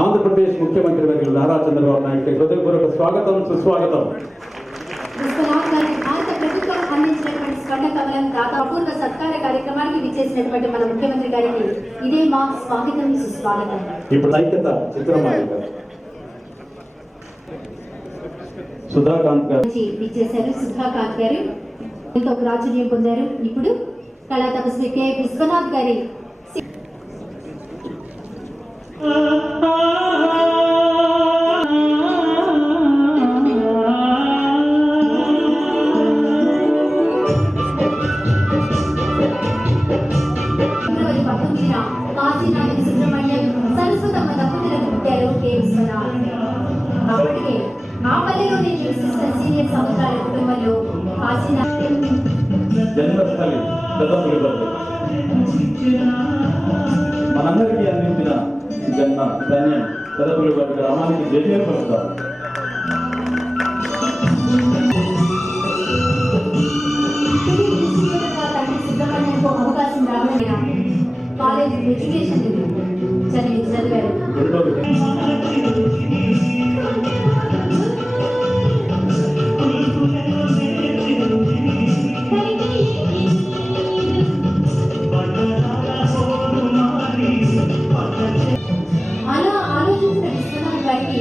ఆంధ్రప్రదేశ్ ముఖ్యమంత్రి వర్యులు నారా చంద్రబాబు నాయుడు హృదయపూర్వక స్వాగతం సుస్వాగతం. ప్రభుత్వం అందించినటువంటి స్వర్ణ కమలం అపూర్వ సత్కార కార్యక్రమానికి విచ్చేసినటువంటి మన ముఖ్యమంత్రి గారికి ఇదే మా స్వాగతం సుస్వాగతం. ఇప్పుడు ఐక్యత చిత్రమాలిక సుధాకాంత్ గారు విచ్చేశారు. సుధాకాంత్ గారు ఎంతో ప్రాచుర్యం పొందారు. ఇప్పుడు కళా తపస్వి కె విశ్వనాథ్ గారి కాశీనాథ్ సుబ్రహ్మణ్యం సరస్వతమ్మ దంపతులకు పుట్టారు కె విశ్వనాథ్. అప్పటికే ఆ పల్లెలో నివసిస్తున్న సీనియర్ సముద్రాల కుటుంబంలో కాశీనాథ్ జన్మస్థలి పెద్దపులిపల్లి మనందరికీ అందించిన జన్మ ధన్యం. పెద్దపులిపల్లి గ్రామానికి జైలు పలుకుతారు. తండ్రి సుబ్రహ్మణ్యంకు అవకాశం రావడం కాలేజ్ ఎడ్యుకేషన్ చదివారు. అలా ఆలోచించిన విశ్వనాథ్ గారికి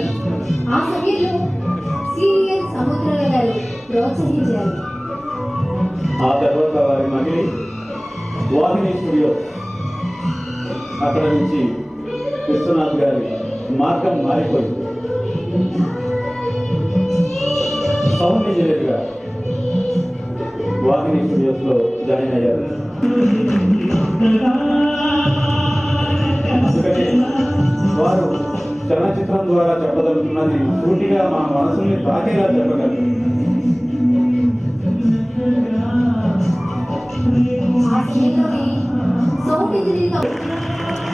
ఆ సమయంలో సీనియర్ సముద్రాల గారు ప్రోత్సహించారు. ఆ తర్వాత వారి మగిలి వాహిని స్టూడియో అక్కడ నుంచి విశ్వనాథ్ గారి మార్గం మారిపోయింది. సౌండ్ ఇంజనీర్ గా వాహిని స్టూడియోస్ లో జాయిన్ అయ్యారు. అందుకని వారు చలనచిత్రం ద్వారా చెప్పదలుచున్నది సూటిగా మా మనసుల్ని తాకేలా చెప్పగలరు.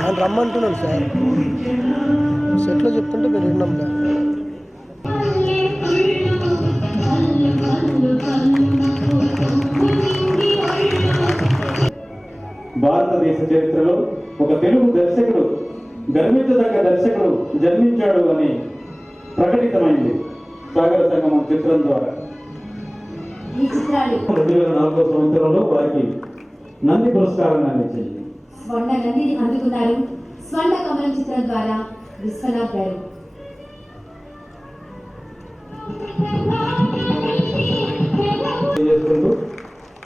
ఆయన రమ్మంటున్నాను సార్, సెట్లో చెప్తుంటే మీరు విన్నాంలే. భారతదేశ చరిత్రలో ఒక తెలుగు దర్శకుడు, గర్వించదగ్గ దర్శకుడు జన్మించాడు అని ప్రకటితమైంది సాగర సంగమం చిత్రం ద్వారా. 2004 సంవత్సరంలో వారికి నంది పురస్కారాన్ని అందించింది. స్వర్ణ నందిని అందుకున్నారు స్వర్ణ కమలం చిత్రం ద్వారా విశ్వనాథ్ గారు.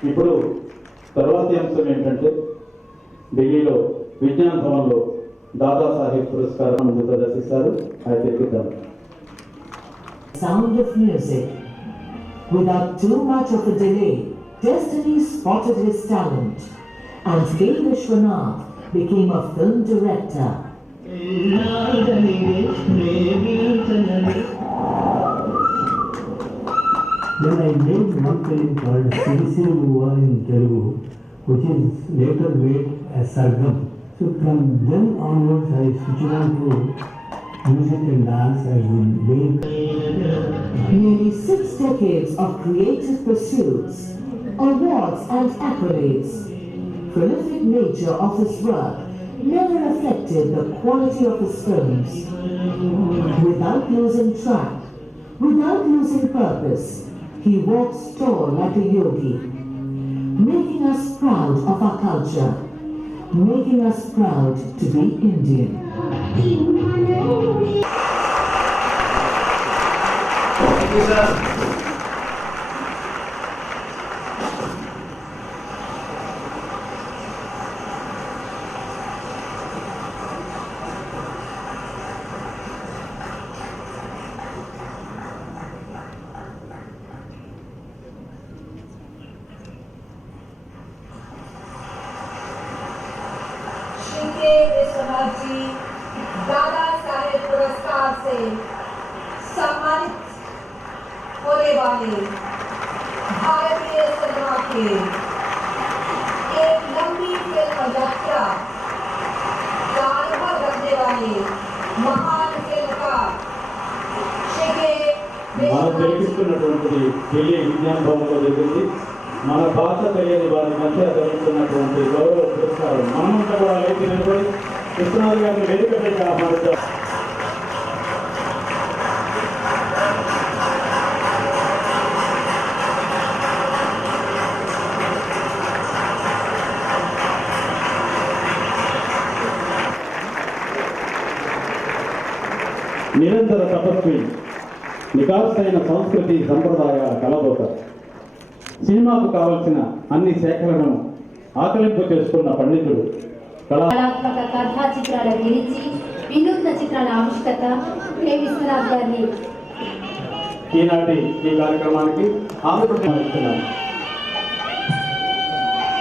ఇప్పుడు తర్వాతి అంశం ఏంటంటే ఢిల్లీలో విజ్ఞాన్ భవన్లో దాదాసాహెబ్ పురస్కారం ముందు ప్రదర్శిస్తారు. అది తెప్పిద్దాం. Sound of music. Without too much of a delay, Destiny spotted his talent, and K. Vishwanath became a film director. Then I made one film called Sirisiruva in Telugu, which is later made as Sargam. So from then onwards I switched on to music and dance as the main. Nearly 6 decades of creative pursuits, awards and accolades. Prolific nature of his work never affected the quality of his films. Without losing track, without losing purpose, he walks tall like a yogi, making us proud of our culture, making us proud to be Indian. Thank you, sir. Shri के विश्वनाथ जी दादा साहेब पुरस्कार से सम्मानित होने वाले भारतीय cinema के एक लंबी फिल्म यात्रा का अनुभव रखने वाले महान फिल्मकार श्री के మనం తెలిపిస్తున్నటువంటిది ఢిల్లీ విజ్ఞాన్ భవన్లో జరిగింది. మన భాష తెలియని వారి మధ్య జరుగుతున్నటువంటి గౌరవ పురస్కారం మనమంతా కూడా లేచి నిలబడి విశ్వనాథ్ గారిని వేదికపైకి ఆహ్వానించారు. నిరంతర తపస్వి, నికార్సైన సంస్కృతి సంప్రదాయాల కలబోత, సినిమాకు కావలసిన అన్ని శాఖలను ఆకలింపు చేసుకున్న పండితుడు, కళాత్మక కథా చిత్రాల గురించి వినూత్న చిత్రాల ఆవిష్కత కె విశ్వనాథ్ గారిని ఈనాటి ఈ కార్యక్రమానికి ఆంధ్రప్రదేశ్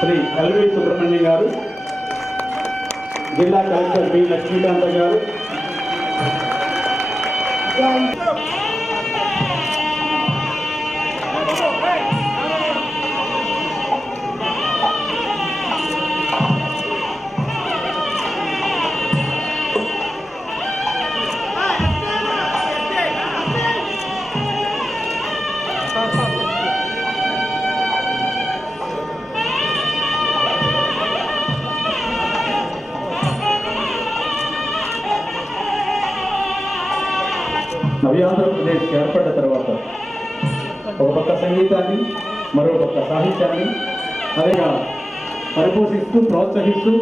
శ్రీ ఎల్వి సుబ్రహ్మణ్యం గారు, జిల్లా కలెక్టర్ బి లక్ష్మీకాంత గారు, నవ్యాంధ్రప్రదేశ్ ఏర్పడ్డ తర్వాత ఒక పక్క సంగీతాన్ని, మరో పక్క సాహిత్యాన్ని అదేగా పరిపోషిస్తూ ప్రోత్సహిస్తూ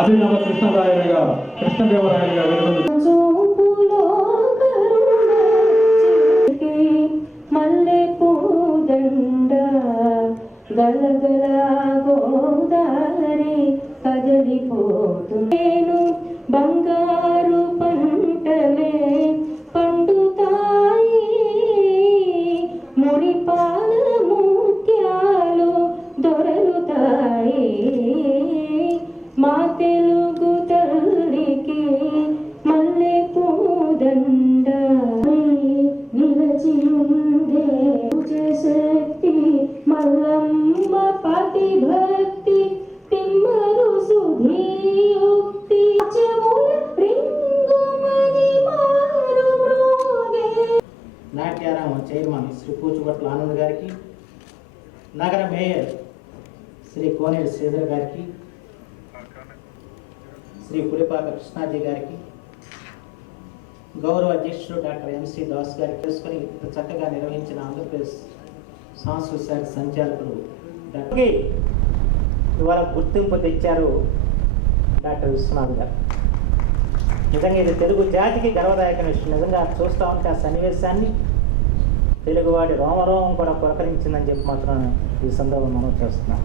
అభినవ కృష్ణదేవరాయలుగా వెలుగొందుతూ మల్లె పూదండ గలగల గోదారి కదలిపోతు బంగారు పంటలే పండుతాయి, మురిపాల ముత్యాలు దొరలుతాయి, మా తెలుగు తల్లికి మల్లె పూదండ నిలచి ఉందే శక్తి మల్లమ్మ పతి భక్తి తిమ్మరు సుధీయుక్తి నాట్యారామ చైర్మన్ శ్రీ కూచుబట్ల ఆనంద్ గారికి, నగర మేయర్ శ్రీ కోనేరు శ్రీధర్ గారికి, శ్రీ పులిపాక కృష్ణాజీ గారికి, గౌరవ అధ్యక్షుడు డాక్టర్ ఎంసి దాస్ గారికి చేసుకుని చక్కగా నిర్వహించిన ఆంధ్రప్రదేశ్ సాంస్కృతిక శాఖ సంచాలకులు డాక్టర్ ఇవాళ గుర్తింపు తెచ్చారు డాక్టర్ విశ్వనాథ్ గారు. నిజంగా ఇది తెలుగు జాతికి గర్వదాయకమైన విషయం. నిజంగా చూస్తూ ఉంటే ఆ సన్నివేశాన్ని తెలుగువాడి రోమరోమం కూడా పురకరించిందని చెప్పి మాత్రం ఈ సందర్భం మనం చేస్తున్నాం.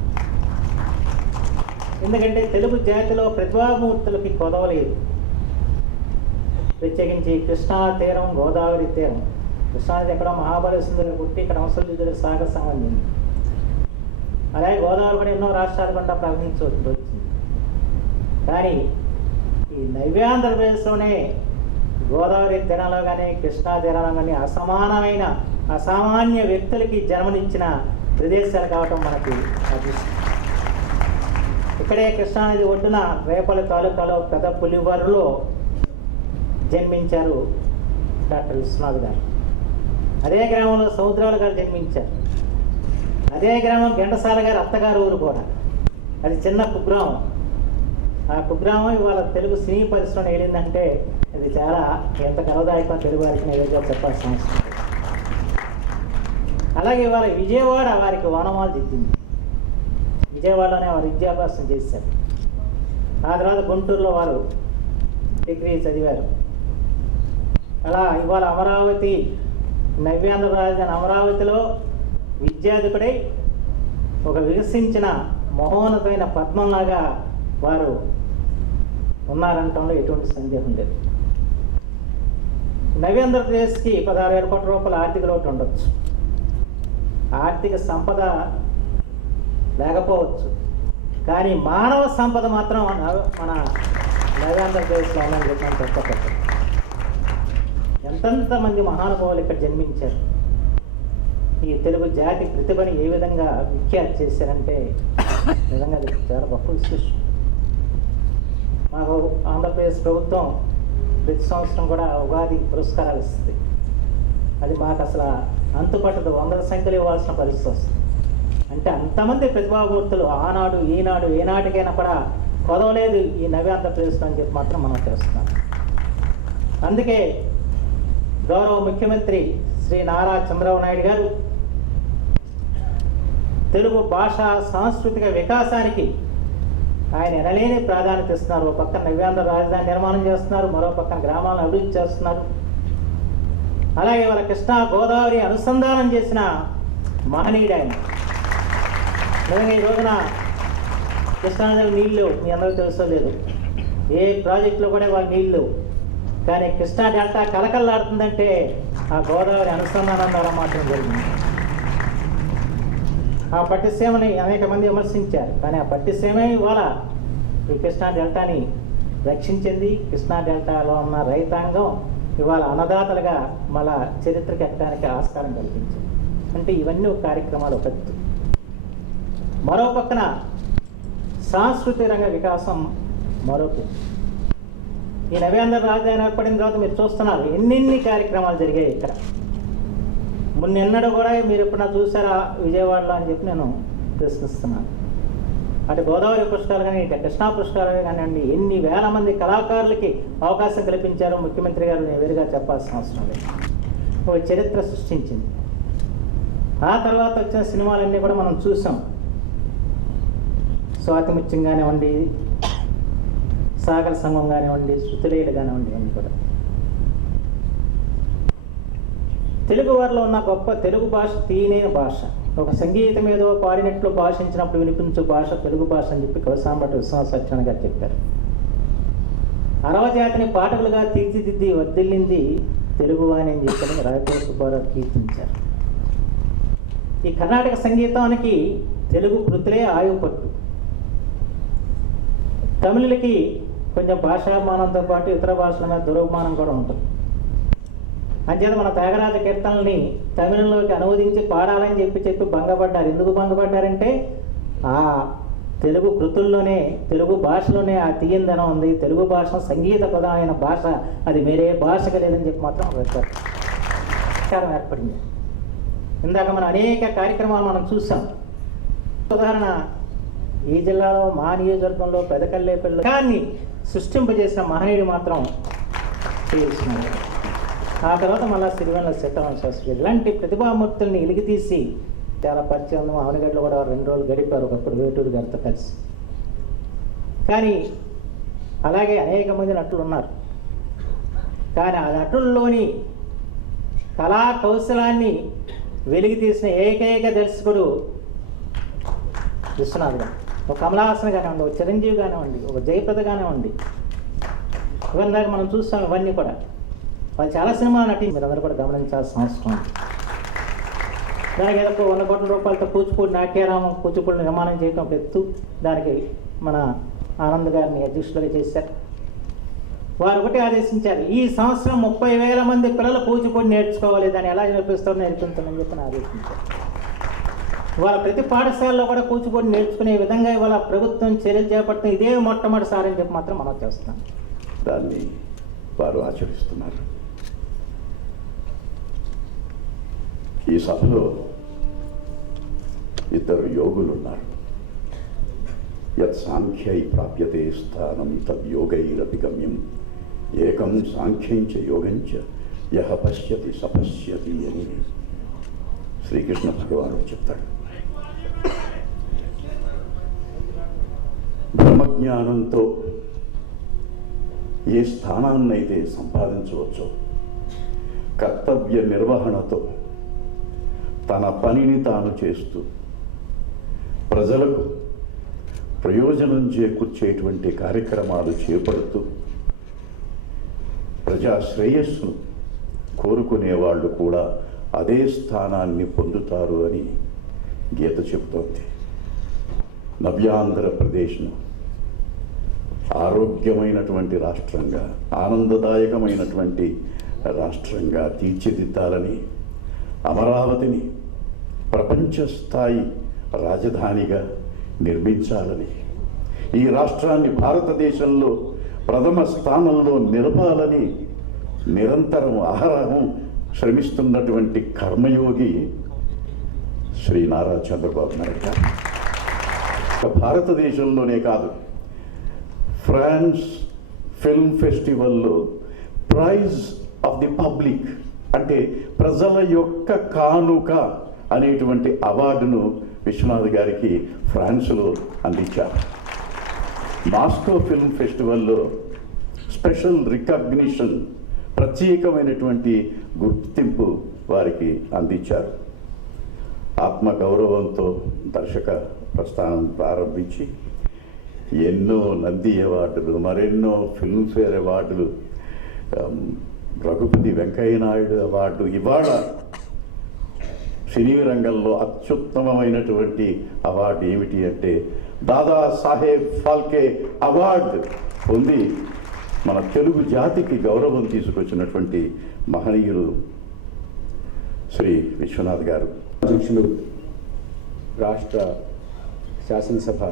ఎందుకంటే తెలుగు జాతిలో ప్రతిభామూర్తులకి కొదవలేదు. ప్రత్యేకించి కృష్ణా తీరం, గోదావరి తీరం. కృష్ణానది ఎక్కడో మహాబలేశ్వరుడు పుట్టి ఇక్కడ హంసలుడు సాగర సంబంధం. అలాగే గోదావరి కూడా ఎన్నో రాష్ట్రాల గుండా ప్రవహించవచ్చు వచ్చింది. కానీ ఈ నవ్యాంధ్రప్రదేశ్లోనే గోదావరి తీరంలో కానీ కృష్ణా తీరంలో కానీ అసామాన్య వ్యక్తులకి జన్మనిచ్చిన ప్రదేశాలు కావటం మనకి అదృష్టం. ఇక్కడే కృష్ణానది ఒడ్డున రేపల్లి తాలూకాలో పెద్ద పులివరులో జన్మించారు డాక్టర్ విశ్వనాథ్ గారు. అదే గ్రామంలో సముద్రాల గారు జన్మించారు. అదే గ్రామం ఘంటసాల గారు అత్తగారు ఊరు కూడా. అది చిన్న కుగ్రామం. ఆ కుగ్రామం ఇవాళ తెలుగు సినీ పరిశ్రమ వెళ్ళిందంటే ఇది చాలా ఎంత గర్వదాయకం తెలుగు వారికి ఏదో చెప్పాల్సిన అవసరం. అలాగే ఇవాళ విజయవాడ వారికి ఓనమాలు దిద్దింది. విజయవాడలోనే వారు విద్యాభ్యాసం చేశారు. ఆ తర్వాత గుంటూరులో వారు డిగ్రీ చదివారు. అలా ఇవాళ అమరావతి, నవ్యాంధ్ర రాజధాని అమరావతిలో విద్యాధికుడై ఒక వికసించిన మహోన్నతమైన పద్మంలాగా వారు ఉన్నారంటంలో ఎటువంటి సందేహం లేదు. నవ్యాంధ్రప్రదేశ్కి 16,000 కోట్ల రూపాయల ఆర్థిక లోటు ఉండొచ్చు, ఆర్థిక సంపద లేకపోవచ్చు, కానీ మానవ సంపద మాత్రం మన నవ్యాంధ్రప్రదేశ్లో ఉందని చెప్పాను చెప్పకపోతే. ఎంతమంది మహానుభావులు ఇక్కడ జన్మించారు. ఈ తెలుగు జాతి ప్రతిభని ఏ విధంగా విఖ్యాతి చేశారంటే నిజంగా అది చాలా గొప్ప విశేషం. మాకు ఆంధ్రప్రదేశ్ ప్రభుత్వం ప్రతి సంవత్సరం కూడా ఉగాది పురస్కారాలు ఇస్తుంది. అది మాకు అసలు అంతుపట్టదు, 100 సంఖ్యలు ఇవ్వాల్సిన పరిస్థితి వస్తుంది. అంటే అంతమంది ప్రతిభామూర్తులు ఆనాడు ఈనాడు ఏనాటికైనా కూడా కొదవలేదు ఈ నవ్యాంధ్రప్రదేశ్లో అని చెప్పి మాత్రం మనం చేస్తున్నాం. అందుకే గౌరవ ముఖ్యమంత్రి శ్రీ నారా చంద్రబాబు నాయుడు గారు తెలుగు భాష సాంస్కృతిక వికాసానికి ఆయన ఎనలేని ప్రాధాన్యత ఇస్తున్నారు. ఒక పక్కన నవ్యాంధ్ర రాజధాని నిర్మాణం చేస్తున్నారు, మరో పక్కన గ్రామాలను అభివృద్ధి చేస్తున్నారు. అలాగే వాళ్ళ కృష్ణా గోదావరి అనుసంధానం చేసిన మహనీయుడు ఆయన. నిజంగా ఈ రోజున కృష్ణానది నీళ్ళు మీ అందరికీ తెలుసో లేదు, ఏ ప్రాజెక్టులో కూడా వాళ్ళ నీళ్ళు, కానీ కృష్ణా డెల్టా కలకల్లాడుతుందంటే ఆ గోదావరి అనుసంధానం ద్వారా మాత్రం జరిగింది. ఆ పట్టిసీమని అనేక మంది విమర్శించారు, కానీ ఆ పట్టిసీమే ఇవాళ ఈ కృష్ణా డెల్టాని రక్షించింది. కృష్ణా డెల్టాలో ఉన్న రైతాంగం ఇవాళ అన్నదాతలుగా మళ్ళా చరిత్రకి ఎక్కడానికి ఆస్కారం కల్పించింది. అంటే ఇవన్నీ ఒక కార్యక్రమాలు ఒక ఎత్తు. మరో పక్కన సాంస్కృతిక రంగ వికాసం మరొక. ఈ నవ్యాంధ్ర రాజధాని ఏర్పడిన తర్వాత మీరు చూస్తున్నారు ఎన్నెన్ని కార్యక్రమాలు జరిగాయి ఇక్కడ. మొన్నెన్నడూ కూడా మీరు ఎప్పుడన్నా చూసారా విజయవాడలో అని చెప్పి నేను ప్రశ్నిస్తున్నాను. అటు గోదావరి పుష్కరాలు కానీ ఇటు కృష్ణా పుష్కరాలు కానివ్వండి, ఎన్ని వేల మంది కళాకారులకి అవకాశం కల్పించారో ముఖ్యమంత్రి గారు నేను వేరుగా చెప్పాల్సిన అవసరం లేదు. ఒక చరిత్ర సృష్టించింది. ఆ తర్వాత వచ్చిన సినిమాలన్నీ కూడా మనం చూసాం. స్వాతిముత్యం కానివ్వండి, సాగర సంఘం కానివ్వండి, శృతిలీల కానివ్వండి, ఇవన్నీ కూడా తెలుగు వారిలో ఉన్న గొప్ప తెలుగు భాష తీయనైన భాష. ఒక సంగీతం ఏదో పాడినట్లు భాషించినప్పుడు వినిపించు భాష తెలుగు భాష అని చెప్పి కవిసాంబటి విశ్వనాథ సత్యనారాయణ గారు చెప్పారు. అరవజాతిని పాఠకులుగా తీర్చిదిద్ది వర్ధిల్లింది తెలుగు అని చెప్పని రాయపూడి సుబ్బారావు కీర్తించారు. ఈ కర్ణాటక సంగీతానికి తెలుగు కృతులే ఆయుపట్టు. తమిళులకి కొంచెం భాషాభిమానంతో పాటు ఇతర భాషల మీద దురభిమానం కూడా ఉంటుంది. అంచేత మన త్యాగరాజ కీర్తనల్ని తమిళంలోకి అనువదించి పాడాలని చెప్పి భంగపడ్డారు. ఎందుకు భంగపడ్డారంటే ఆ తెలుగు కృతుల్లోనే, తెలుగు భాషలోనే ఆ తీయందనం ఉంది. తెలుగు భాష సంగీత ప్రధానమైన భాష, అది వేరే భాషగా లేదని చెప్పి మాత్రం ప్రచారం ఏర్పడింది. ఇందాక మనం అనేక కార్యక్రమాలు మనం చూసాం. ఉదాహరణ, ఈ జిల్లాలో మా నియోజకవర్గంలో పెదకల్లేపల్లి కానీ సృష్టింపజేసిన మహనీయుడు మాత్రం చేస్తున్నారు. ఆ తర్వాత మళ్ళీ సిరివెన్నెల సీతారామ శాస్త్రి ఇలాంటి ప్రతిభామూర్తుల్ని వెలికితీసి చాలా పరిచయం. అవనగడ్డలో కూడా 2 రోజులు గడిపారు ఒకప్పుడు వేటూరు గారితో కలిసి. కానీ అలాగే అనేక మంది నటులు ఉన్నారు. కానీ ఆ నటుల్లోని కళా కౌశలాన్ని వెలికి తీసిన ఏకైక దర్శకుడు విశ్వనాథ్ గారు. ఒక కమలాసన్ కానివ్వండి, ఒక చిరంజీవి కానివ్వండి, ఒక జయప్రద కానివ్వండి, ఇవన్నీ మనం చూస్తాం. ఇవన్నీ కూడా వాళ్ళు చాలా సినిమాలు నటి మీరందరూ కూడా గమనించాల్సిన అవసరం ఉంది. దానికి ఏదో 100 కోట్ల రూపాయలతో కూచిపూడి నాట్యారామం కూచిపూడి నిర్మాణం చేయడం ఒక ఎత్తు. దానికి మన ఆనంద్ గారిని అధ్యక్షులుగా చేశారు. వారు ఒకటి ఆదేశించారు, ఈ సంవత్సరం 30,000 మంది పిల్లలు కూచిపూడి నేర్చుకోవాలి, దాన్ని ఎలా నేర్పిస్తారో నేర్పించాలని చెప్పి ఆదేశించారు. వాళ్ళ ప్రతి పాఠశాలలో కూడా కూచిపూడి నేర్చుకునే విధంగా ఇవాళ ప్రభుత్వం చర్యలు చేపట్టిన ఇదే మొట్టమొదటిసారి అని చెప్పి మాత్రం మనం చేస్తున్నాం. దాన్ని వారు ఆచరిస్తున్నారు. ఈ సభలో 2 యోగులు ఉన్నారు. యత్ సాంఖ్యై ప్రాప్యతే స్థానం తద్యోగైరపి గమ్యం ఏకం సాంఖ్యంచ యోగంచ యహ పశ్యతి సపశ్యతి అని శ్రీకృష్ణ భగవానుడు చెప్తాడు. బ్రహ్మజ్ఞానంతో ఏ స్థానాన్నైతే సంపాదించవచ్చో, కర్తవ్య నిర్వహణతో తన పనిని తాను చేస్తూ ప్రజలకు ప్రయోజనం చేకూర్చేటువంటి కార్యక్రమాలు చేపడుతూ ప్రజా శ్రేయస్సును కోరుకునే వాళ్ళు కూడా అదే స్థానాన్ని పొందుతారు అని గీత చెబుతోంది. నవ్యాంధ్రప్రదేశ్ను ఆరోగ్యమైనటువంటి రాష్ట్రంగా, ఆనందదాయకమైనటువంటి రాష్ట్రంగా తీర్చిదిద్దాలని, అమరావతిని ప్రపంచ స్థాయి రాజధానిగా నిర్మించాలని, ఈ రాష్ట్రాన్ని భారతదేశంలో ప్రథమ స్థానంలో నిలపాలని నిరంతరం అహరహం శ్రమిస్తున్నటువంటి కర్మయోగి శ్రీ నారా చంద్రబాబు నాయుడు గారు. భారతదేశంలోనే కాదు, ఫ్రాన్స్ ఫిల్మ్ ఫెస్టివల్లో ప్రైజ్ ఆఫ్ ది పబ్లిక్ అంటే ప్రజల యొక్క కానుక అనేటువంటి అవార్డును విశ్వనాథ్ గారికి ఫ్రాన్స్లో అందించారు. మాస్కో ఫిల్మ్ ఫెస్టివల్లో స్పెషల్ రికగ్నిషన్ ప్రత్యేకమైనటువంటి గుర్తింపు వారికి అందించారు. ఆత్మగౌరవంతో దర్శక ప్రస్థానం ప్రారంభించి ఎన్నో నంది అవార్డులు, మరెన్నో ఫిల్మ్ఫేర్ అవార్డులు, రఘుపతి వెంకయ్య నాయుడు అవార్డు, ఇవాళ సినీ రంగంలో అత్యుత్తమమైనటువంటి అవార్డు ఏమిటి అంటే దాదా సాహెబ్ ఫాల్కే అవార్డు పొంది మన తెలుగు జాతికి గౌరవం తీసుకొచ్చినటువంటి మహనీయులు శ్రీ విశ్వనాథ్ గారు. అధ్యక్షులు, రాష్ట్ర శాసనసభ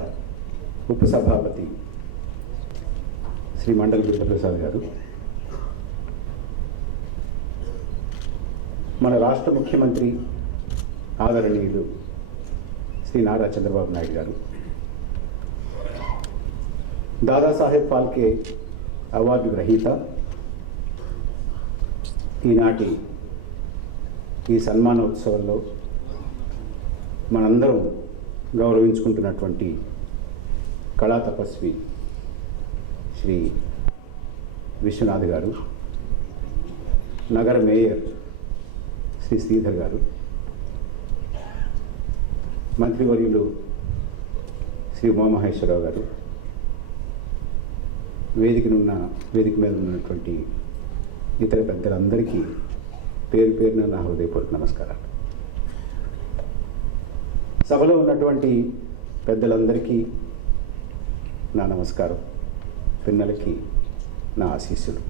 ఉపసభాపతి శ్రీ మండల గురుప్రసాద్ గారు, మన రాష్ట్ర ముఖ్యమంత్రి ఆదరణీయులు శ్రీ నారా చంద్రబాబు నాయుడు గారు, దాదాసాహెబ్ ఫాల్కే అవార్డు గ్రహీత, ఈనాటి ఈ సన్మానోత్సవంలో మనందరం గౌరవించుకుంటున్నటువంటి కళా తపస్వి శ్రీ విశ్వనాథ్ గారు, నగర మేయర్ శ్రీ శ్రీధర్ గారు, మంత్రివర్యులు శ్రీ ఉమామహేశ్వరరావు గారు, వేదిక మీద ఉన్నటువంటి ఇతర పెద్దలందరికీ పేరు పేరున నా హృదయపూర్వక నమస్కారాలు. సభలో ఉన్నటువంటి పెద్దలందరికీ నా నమస్కారం, పిన్నలకి నా ఆశీస్సులు.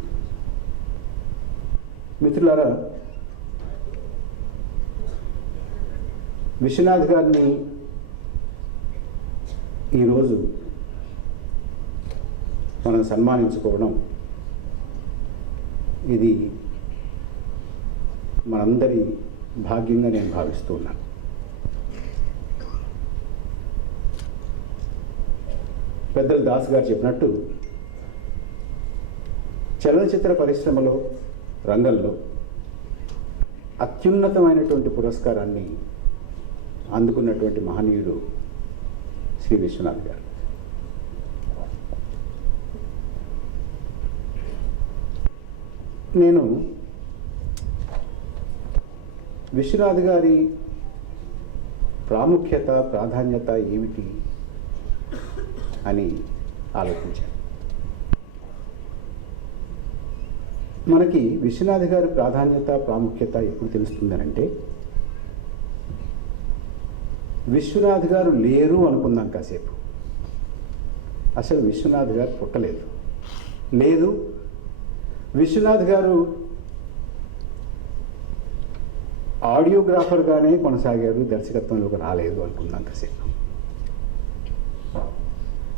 మిత్రులారా, విశ్వనాథ్ గారిని ఈరోజు మనం సన్మానించుకోవడం ఇది మనందరి భాగ్యంగా నేను భావిస్తూ ఉన్నాను. పెద్దలు దాస్ గారు చెప్పినట్టు చలనచిత్ర పరిశ్రమలో రంగంలో అత్యున్నతమైనటువంటి పురస్కారాన్ని అందుకున్నటువంటి మహనీయుడు శ్రీ విశ్వనాథ్ గారు. నేను విశ్వనాథ్ గారి ప్రాముఖ్యత, ప్రాధాన్యత ఏమిటి అని ఆలోచించాను. మనకి విశ్వనాథ్ గారి ప్రాధాన్యత, ప్రాముఖ్యత ఎప్పుడు తెలుస్తుందనంటే, విశ్వనాథ్ గారు లేరు అనుకుందాం కాసేపు. అసలు విశ్వనాథ్ గారు పుట్టలేదు, లేదు విశ్వనాథ్ గారు ఆడియోగ్రాఫర్గానే కొనసాగారు, దర్శకత్వంలోకి రాలేదు అనుకుందాం కాసేపు.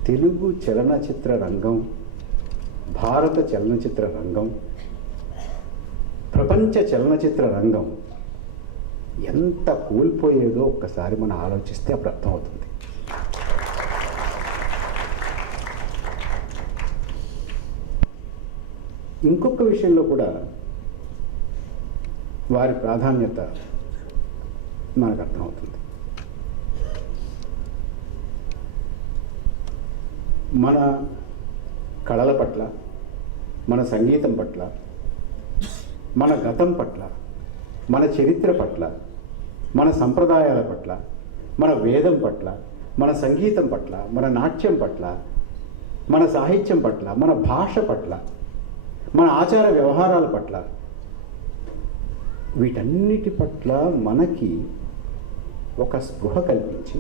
తెలుగు చలనచిత్ర రంగం, భారత చలనచిత్ర రంగం, ప్రపంచ చలనచిత్ర రంగం ఎంత కోల్పోయేదో ఒక్కసారి మనం ఆలోచిస్తే అప్పుడు అర్థమవుతుంది. ఇంకొక విషయంలో కూడా వారి ప్రాధాన్యత మనకు అర్థమవుతుంది. మన కళల పట్ల, మన సంగీతం పట్ల, మన గతం పట్ల, మన చరిత్ర పట్ల, మన సంప్రదాయాల పట్ల, మన వేదం పట్ల, మన సంగీతం పట్ల, మన నాట్యం పట్ల, మన సాహిత్యం పట్ల, మన భాష పట్ల, మన ఆచార వ్యవహారాల పట్ల, వీటన్నిటి పట్ల మనకి ఒక స్పృహ కల్పించి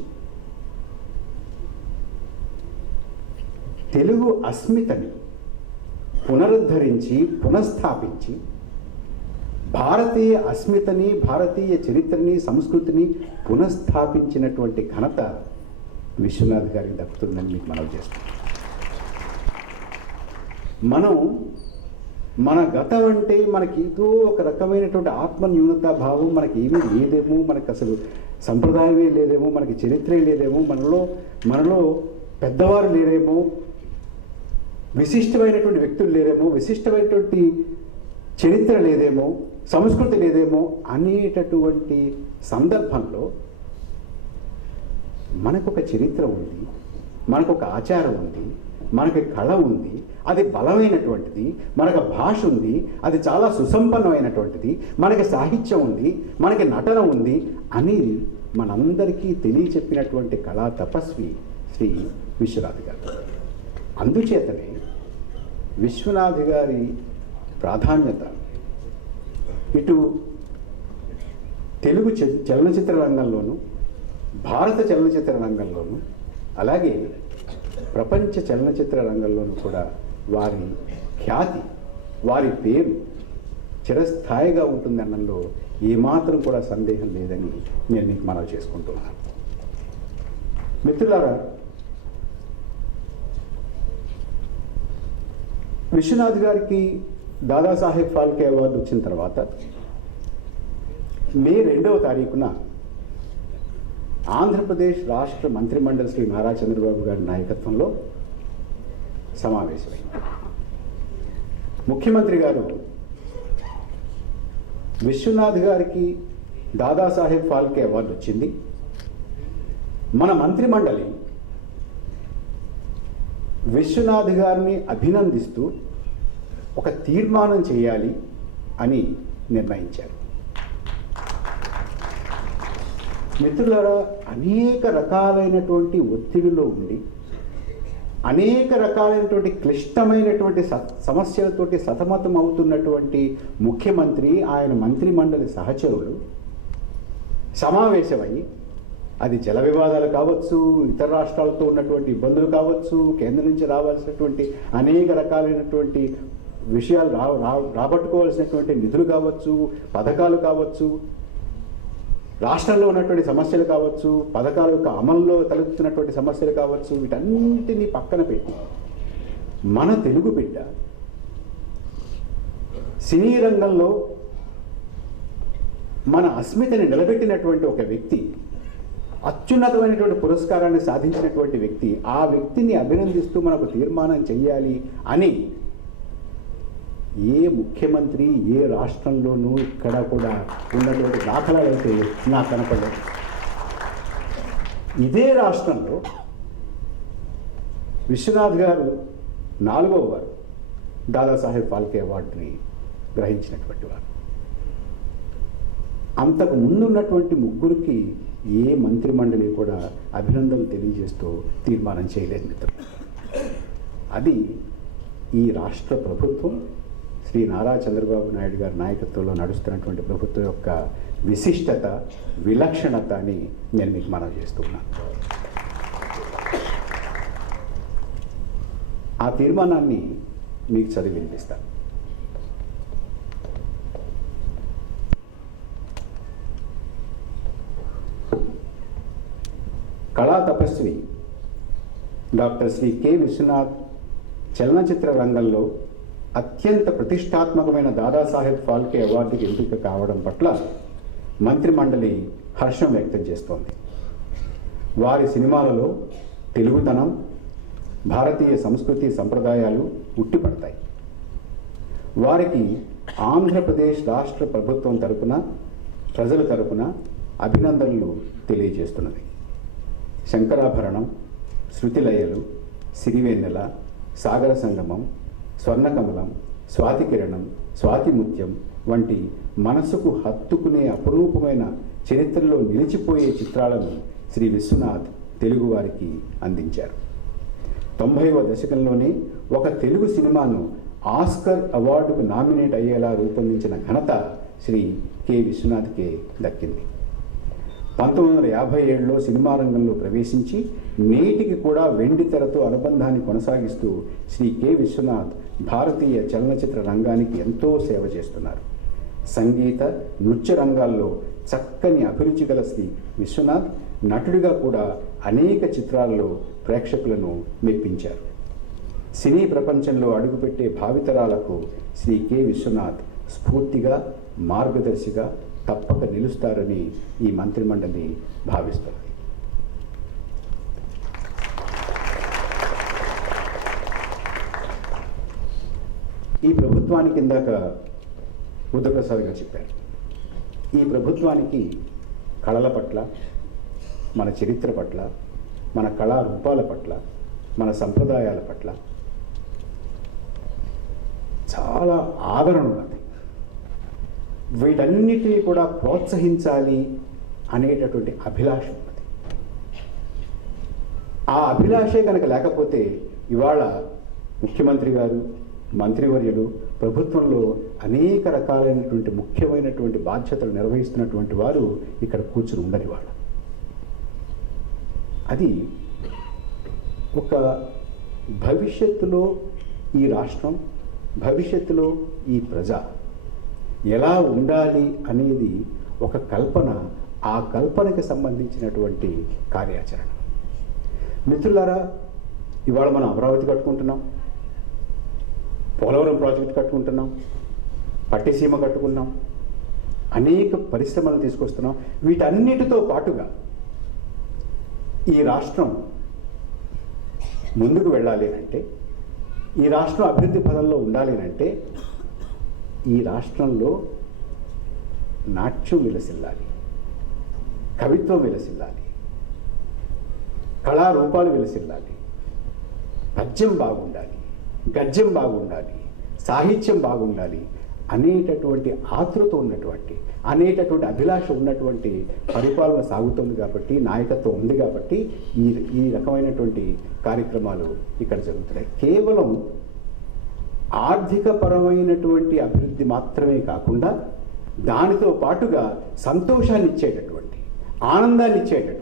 తెలుగు అస్మితని పునరుద్ధరించి, పునఃస్థాపించి, భారతీయ అస్మితని, భారతీయ చరిత్రని, సంస్కృతిని పునఃస్థాపించినటువంటి ఘనత విశ్వనాథ్ గారికి దక్కుతుందని మీకు మనవి చేస్తున్నాను. మనం మన గతం అంటే మనకి ఏదో ఒక రకమైనటువంటి ఆత్మన్యూనతా భావం, మనకి ఏమీ లేదేమో, మనకు అసలు సంప్రదాయమే లేదేమో, మనకి చరిత్రే లేదేమో, మనలో పెద్దవారు లేరేమో, విశిష్టమైనటువంటి వ్యక్తులు లేరేమో, విశిష్టమైనటువంటి చరిత్ర లేదేమో, సంస్కృతి లేదేమో అనేటటువంటి సందర్భంలో మనకొక చరిత్ర ఉంది, మనకొక ఆచారం ఉంది, మనకి కళ ఉంది, అది బలమైనటువంటిది, మనకు భాష ఉంది, అది చాలా సుసంపన్నమైనటువంటిది, మనకి సాహిత్యం ఉంది, మనకి నటన ఉంది అని మనందరికీ తెలియచెప్పినటువంటి కళా తపస్వి శ్రీ విశ్వనాథ్ గారు. అందుచేతనే విశ్వనాథ్ గారి ప్రాధాన్యత ఇటు తెలుగు చలనచిత్ర రంగంలోనూ, భారత చలనచిత్ర రంగంలోనూ, అలాగే ప్రపంచ చలనచిత్ర రంగంలోనూ కూడా వారి ఖ్యాతి, వారి పేరు చిరస్థాయిగా ఉంటుందనడంలో ఏమాత్రం కూడా సందేహం లేదని నేను మీకు మనవి చేసుకుంటున్నాను. మిత్రులారా, విశ్వనాథ్ గారికి దాదాసాహెబ్ ఫాల్కే అవార్డు వచ్చిన తర్వాత మే 2వ తారీఖున ఆంధ్రప్రదేశ్ రాష్ట్ర మంత్రిమండలి శ్రీ నారా చంద్రబాబు గారి నాయకత్వంలో సమావేశమైంది. ముఖ్యమంత్రి గారు విశ్వనాథ్ గారికి దాదాసాహెబ్ ఫాల్కే అవార్డు వచ్చింది, మన మంత్రిమండలి విశ్వనాథ్ గారిని అభినందిస్తూ ఒక తీర్మానం చేయాలి అని నిర్ణయించారు. మిత్రులారా, అనేక రకాలైనటువంటి ఒత్తిడిలో ఉండి అనేక రకాలైనటువంటి క్లిష్టమైనటువంటి సమస్యలతోటి సతమతం అవుతున్నటువంటి ముఖ్యమంత్రి, ఆయన మంత్రిమండలి సహచరులు సమావేశమై, అది జల వివాదాలు కావచ్చు, ఇతర రాష్ట్రాలతో ఉన్నటువంటి ఇబ్బందులు కావచ్చు, కేంద్రం నుంచి రావాల్సినటువంటి అనేక రకాలైనటువంటి విషయాలు రాబట్టుకోవాల్సినటువంటి నిధులు కావచ్చు, పథకాలు కావచ్చు, రాష్ట్రంలో ఉన్నటువంటి సమస్యలు కావచ్చు, పథకాల యొక్క అమల్లో తలెత్తుతున్నటువంటి సమస్యలు కావచ్చు, వీటన్నిటినీ పక్కన పెట్టి మన తెలుగు బిడ్డ సినీ రంగంలో మన అస్మితని నిలబెట్టినటువంటి ఒక వ్యక్తి, అత్యున్నతమైనటువంటి పురస్కారాన్ని సాధించినటువంటి వ్యక్తి, ఆ వ్యక్తిని అభినందిస్తూ మనకు తీర్మానం చెయ్యాలి అని ఏ ముఖ్యమంత్రి ఏ రాష్ట్రంలోనూ ఇక్కడ కూడా ఉన్నటువంటి దాఖలాలు అయితే నాకు కనపడలేదు. ఇదే రాష్ట్రంలో విశ్వనాథ్ గారు 4వ వారు దాదాసాహెబ్ ఫాల్కే అవార్డుని గ్రహించినటువంటి వారు. అంతకు ముందున్నటువంటి ముగ్గురికి ఏ మంత్రిమండలి కూడా అభినందనలు తెలియజేస్తూ తీర్మానం చేయలేదు మిత్రులు. అది ఈ రాష్ట్ర ప్రభుత్వం శ్రీ నారా చంద్రబాబు నాయుడు గారి నాయకత్వంలో నడుస్తున్నటువంటి ప్రభుత్వం యొక్క విశిష్టత, విలక్షణత అని నేను మీకు మనవి చేస్తున్నాను. ఆ తీర్మానాన్ని మీకు చదివి వినిపిస్తాను. కళా తపస్వి డాక్టర్ శ్రీ కె విశ్వనాథ్ చలనచిత్ర రంగంలో అత్యంత ప్రతిష్టాత్మకమైన దాదాసాహెబ్ ఫాల్కే అవార్డుకి ఎంపిక కావడం పట్ల మంత్రిమండలి హర్షం వ్యక్తం చేస్తోంది. వారి సినిమాలలో తెలుగుతనం, భారతీయ సంస్కృతి సంప్రదాయాలు ఉట్టిపడతాయి. వారికి ఆంధ్రప్రదేశ్ రాష్ట్ర ప్రభుత్వం తరపున, ప్రజల తరపున అభినందనలు తెలియజేస్తున్నది. శంకరాభరణం, శృతిలయలు, సిరివెన్నెల, సాగర సంగమం, స్వర్ణకమలం, స్వాతికిరణం, స్వాతిముత్యం వంటి మనసుకు హత్తుకునే అపురూపమైన చరిత్రలో నిలిచిపోయే చిత్రాలను శ్రీ విశ్వనాథ్ తెలుగువారికి అందించారు. 90వ దశకంలోనే ఒక తెలుగు సినిమాను ఆస్కర్ అవార్డుకు నామినేట్ అయ్యేలా రూపొందించిన ఘనత శ్రీ కె విశ్వనాథ్కే దక్కింది. 1957లో సినిమా రంగంలో ప్రవేశించి నేటికి కూడా వెండి తెరతో అనుబంధాన్ని కొనసాగిస్తూ శ్రీ కె విశ్వనాథ్ భారతీయ చలనచిత్ర రంగానికి ఎంతో సేవ చేస్తున్నారు. సంగీత, నృత్య రంగాల్లో చక్కని అభిరుచి గల శ్రీ విశ్వనాథ్ నటుడిగా కూడా అనేక చిత్రాల్లో ప్రేక్షకులను మెప్పించారు. సినీ ప్రపంచంలో అడుగుపెట్టే భావితరాలకు శ్రీ కె విశ్వనాథ్ స్ఫూర్తిగా, మార్గదర్శిగా తప్పక నిలుస్తారని ఈ మంత్రిమండలి భావిస్తుంది. ఈ ప్రభుత్వానికి ఇందాక బుద్ధప్రసాద్ గారు చెప్పారు, ఈ ప్రభుత్వానికి కళల పట్ల, మన చరిత్ర పట్ల, మన కళారూపాల పట్ల మన సంప్రదాయాల పట్ల చాలా ఆదరణ ఉన్నది. వీటన్నిటినీ కూడా ప్రోత్సహించాలి అనేటటువంటి అభిలాష ఉన్నది. ఆ అభిలాషే కనుక లేకపోతే ఇవాళ ముఖ్యమంత్రి గారు, మంత్రివర్యులు ప్రభుత్వంలో అనేక రకాలైనటువంటి ముఖ్యమైనటువంటి బాధ్యతలు నిర్వహిస్తున్నటువంటి వారు ఇక్కడ కూర్చుని ఉండని వాళ్ళు. అది ఒక భవిష్యత్తులో ఈ రాష్ట్రం, భవిష్యత్తులో ఈ ప్రజ ఎలా ఉండాలి అనేది ఒక కల్పన, ఆ కల్పనకి సంబంధించినటువంటి కార్యాచరణ. మిత్రులారా, ఇవాళ మనం అమరావతి కట్టుకుంటున్నాం, పోలవరం ప్రాజెక్టు కట్టుకుంటున్నాం, పట్టిసీమ కట్టుకున్నాం, అనేక పరిశ్రమలు తీసుకొస్తున్నాం. వీటన్నిటితో పాటుగా ఈ రాష్ట్రం ముందుకు వెళ్ళాలి అంటే, ఈ రాష్ట్రం అభివృద్ధి పదంలో ఉండాలి అంటే ఈ రాష్ట్రంలో నాట్యం విలసిల్లాలి, కవిత్వం విలసిల్లాలి, కళారూపాలు విలసిల్లాలి, పద్యం బాగుండాలి, గద్యం బాగుండాలి, సాహిత్యం బాగుండాలి అనేటటువంటి ఆతృత ఉన్నటువంటి, అనేటటువంటి అభిలాష ఉన్నటువంటి పరిపాలన సాగుతుంది కాబట్టి, నాయకత్వం ఉంది కాబట్టి ఈ రకమైనటువంటి కార్యక్రమాలు ఇక్కడ జరుగుతున్నాయి. కేవలం ఆర్థిక పరమైనటువంటి అభివృద్ధి మాత్రమే కాకుండా దానితో పాటుగా సంతోషాన్ని ఇచ్చేటటువంటి, ఆనందాన్ని ఇచ్చేటటువంటి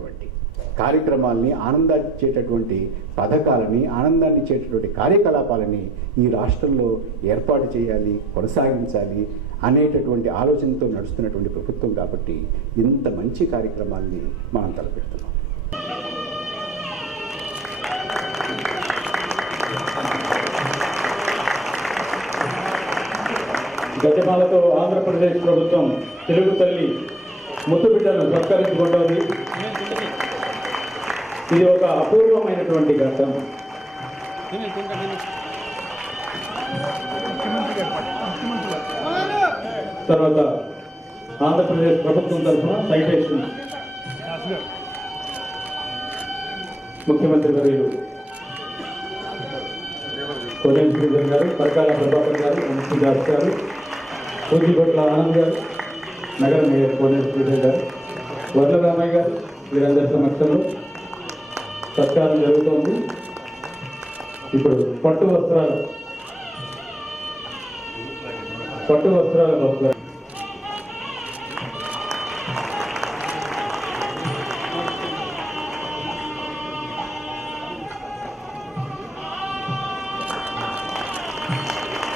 కార్యక్రమాలని, ఆనందాన్ని ఇచ్చేటటువంటి పథకాలని, ఆనందాన్ని ఇచ్చేటటువంటి కార్యకలాపాలని ఈ రాష్ట్రంలో ఏర్పాటు చేయాలి, కొనసాగించాలి అనేటటువంటి ఆలోచనతో నడుస్తున్నటువంటి ప్రభుత్వం కాబట్టి ఇంత మంచి కార్యక్రమాల్ని మనం తలపెడుతున్నాం. గజమాలతో ఆంధ్రప్రదేశ్ ప్రభుత్వం తెలుగు తల్లి ముద్దుబిడ్డను సత్కరించుకుంటోంది. ఇది ఒక అపూర్వమైనటువంటి ఘట్టం. తర్వాత ఆంధ్రప్రదేశ్ ప్రభుత్వం తరఫున సైటేషన్ ముఖ్యమంత్రి వర్యులు కోనేరు శ్రీధర్ గారు, పరకాల ప్రభాకర్ గారు, ఎంసీ దాస్ గారు, పూజీపట్ల ఆనంద్ గారు, నగర మేయర్ కోనేరు శ్రీధర్ గారు, వరలరామయ్య గారు, వీరందరి సమక్షంలో సత్కారం జరుగుతోంది. ఇప్పుడు పట్టు వస్త్రాల బాబు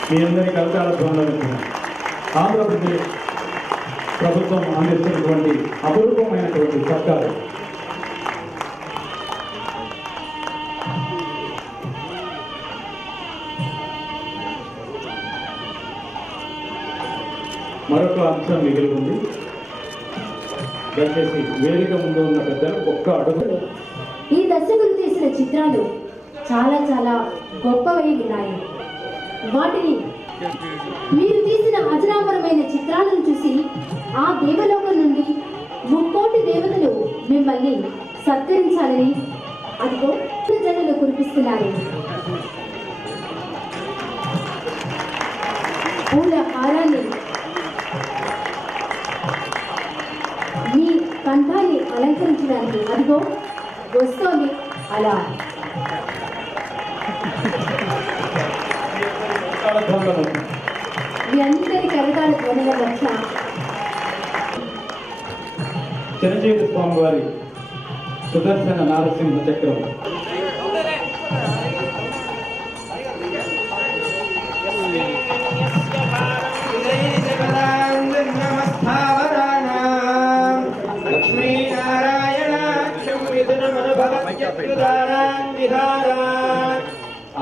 మీ అందరి కలకాల ధ్వనులు ఆంధ్రప్రదేశ్ ప్రభుత్వం అందిస్తున్నటువంటి అపూర్వమైనటువంటి సత్కారం. మరొక అంశం మిగిలి ఉంది. దయచేసి వేదిక ముందు ఉన్న పెద్దలు ఒక్క అడుగు. ఈ దర్శకులు తీసిన చిత్రాలు చాలా చాలా గొప్పవై ఉన్నాయి. వాటిని మీరు తీసిన అజరామరమైన చిత్రాలను చూసి ఆ దేవలోకం నుండి 3,000,000 దేవతలు మిమ్మల్ని సత్కరించాలని అదిగో జనులు కురిపిస్తున్నారు. పూల హారాన్ని మీ కంఠాన్ని అలంకరించడానికి అదిగో వస్తోంది. అలా మీ అందరి కరకాల ధ్వనుల మధ్య చిరంజీవి స్వామి వారి సుదర్శన నారసింహ చక్రం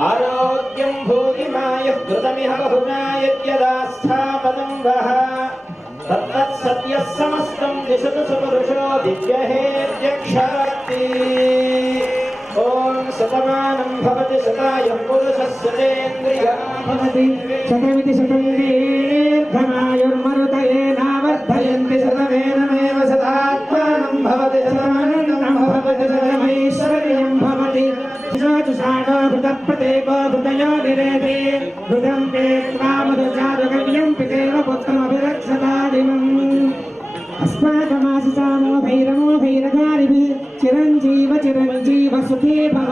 ఆరోగ్యం భూతిమాయ కృతమిహ బహునా యద్యదాస్థాపనం వః తత్తత్ సత్యః సమస్తం దిశతు సుపురుషో దివ్యహేర్యక్షాతి. ఓం శతమానం భవతి శతాయః పురుషः శతేంద్రియः భవతి శతమితి శతం దీర్ఘమాయుర్మరుతయేనావర్ధయంతి శతమేనమేవ శతాత్మానం భవతి శతమనంతం భవతి శతమైశ్వర్యం భవతి. प्रतीको हृदयो निरेते हृदं ते त्वामरुचारुगव्यं पितेव पुत्रमभिरक्षतादिमम् अस्माकमाशिषामो भैरधारिभिः चिरञ्जीव चिरञ्जीव सुखे भव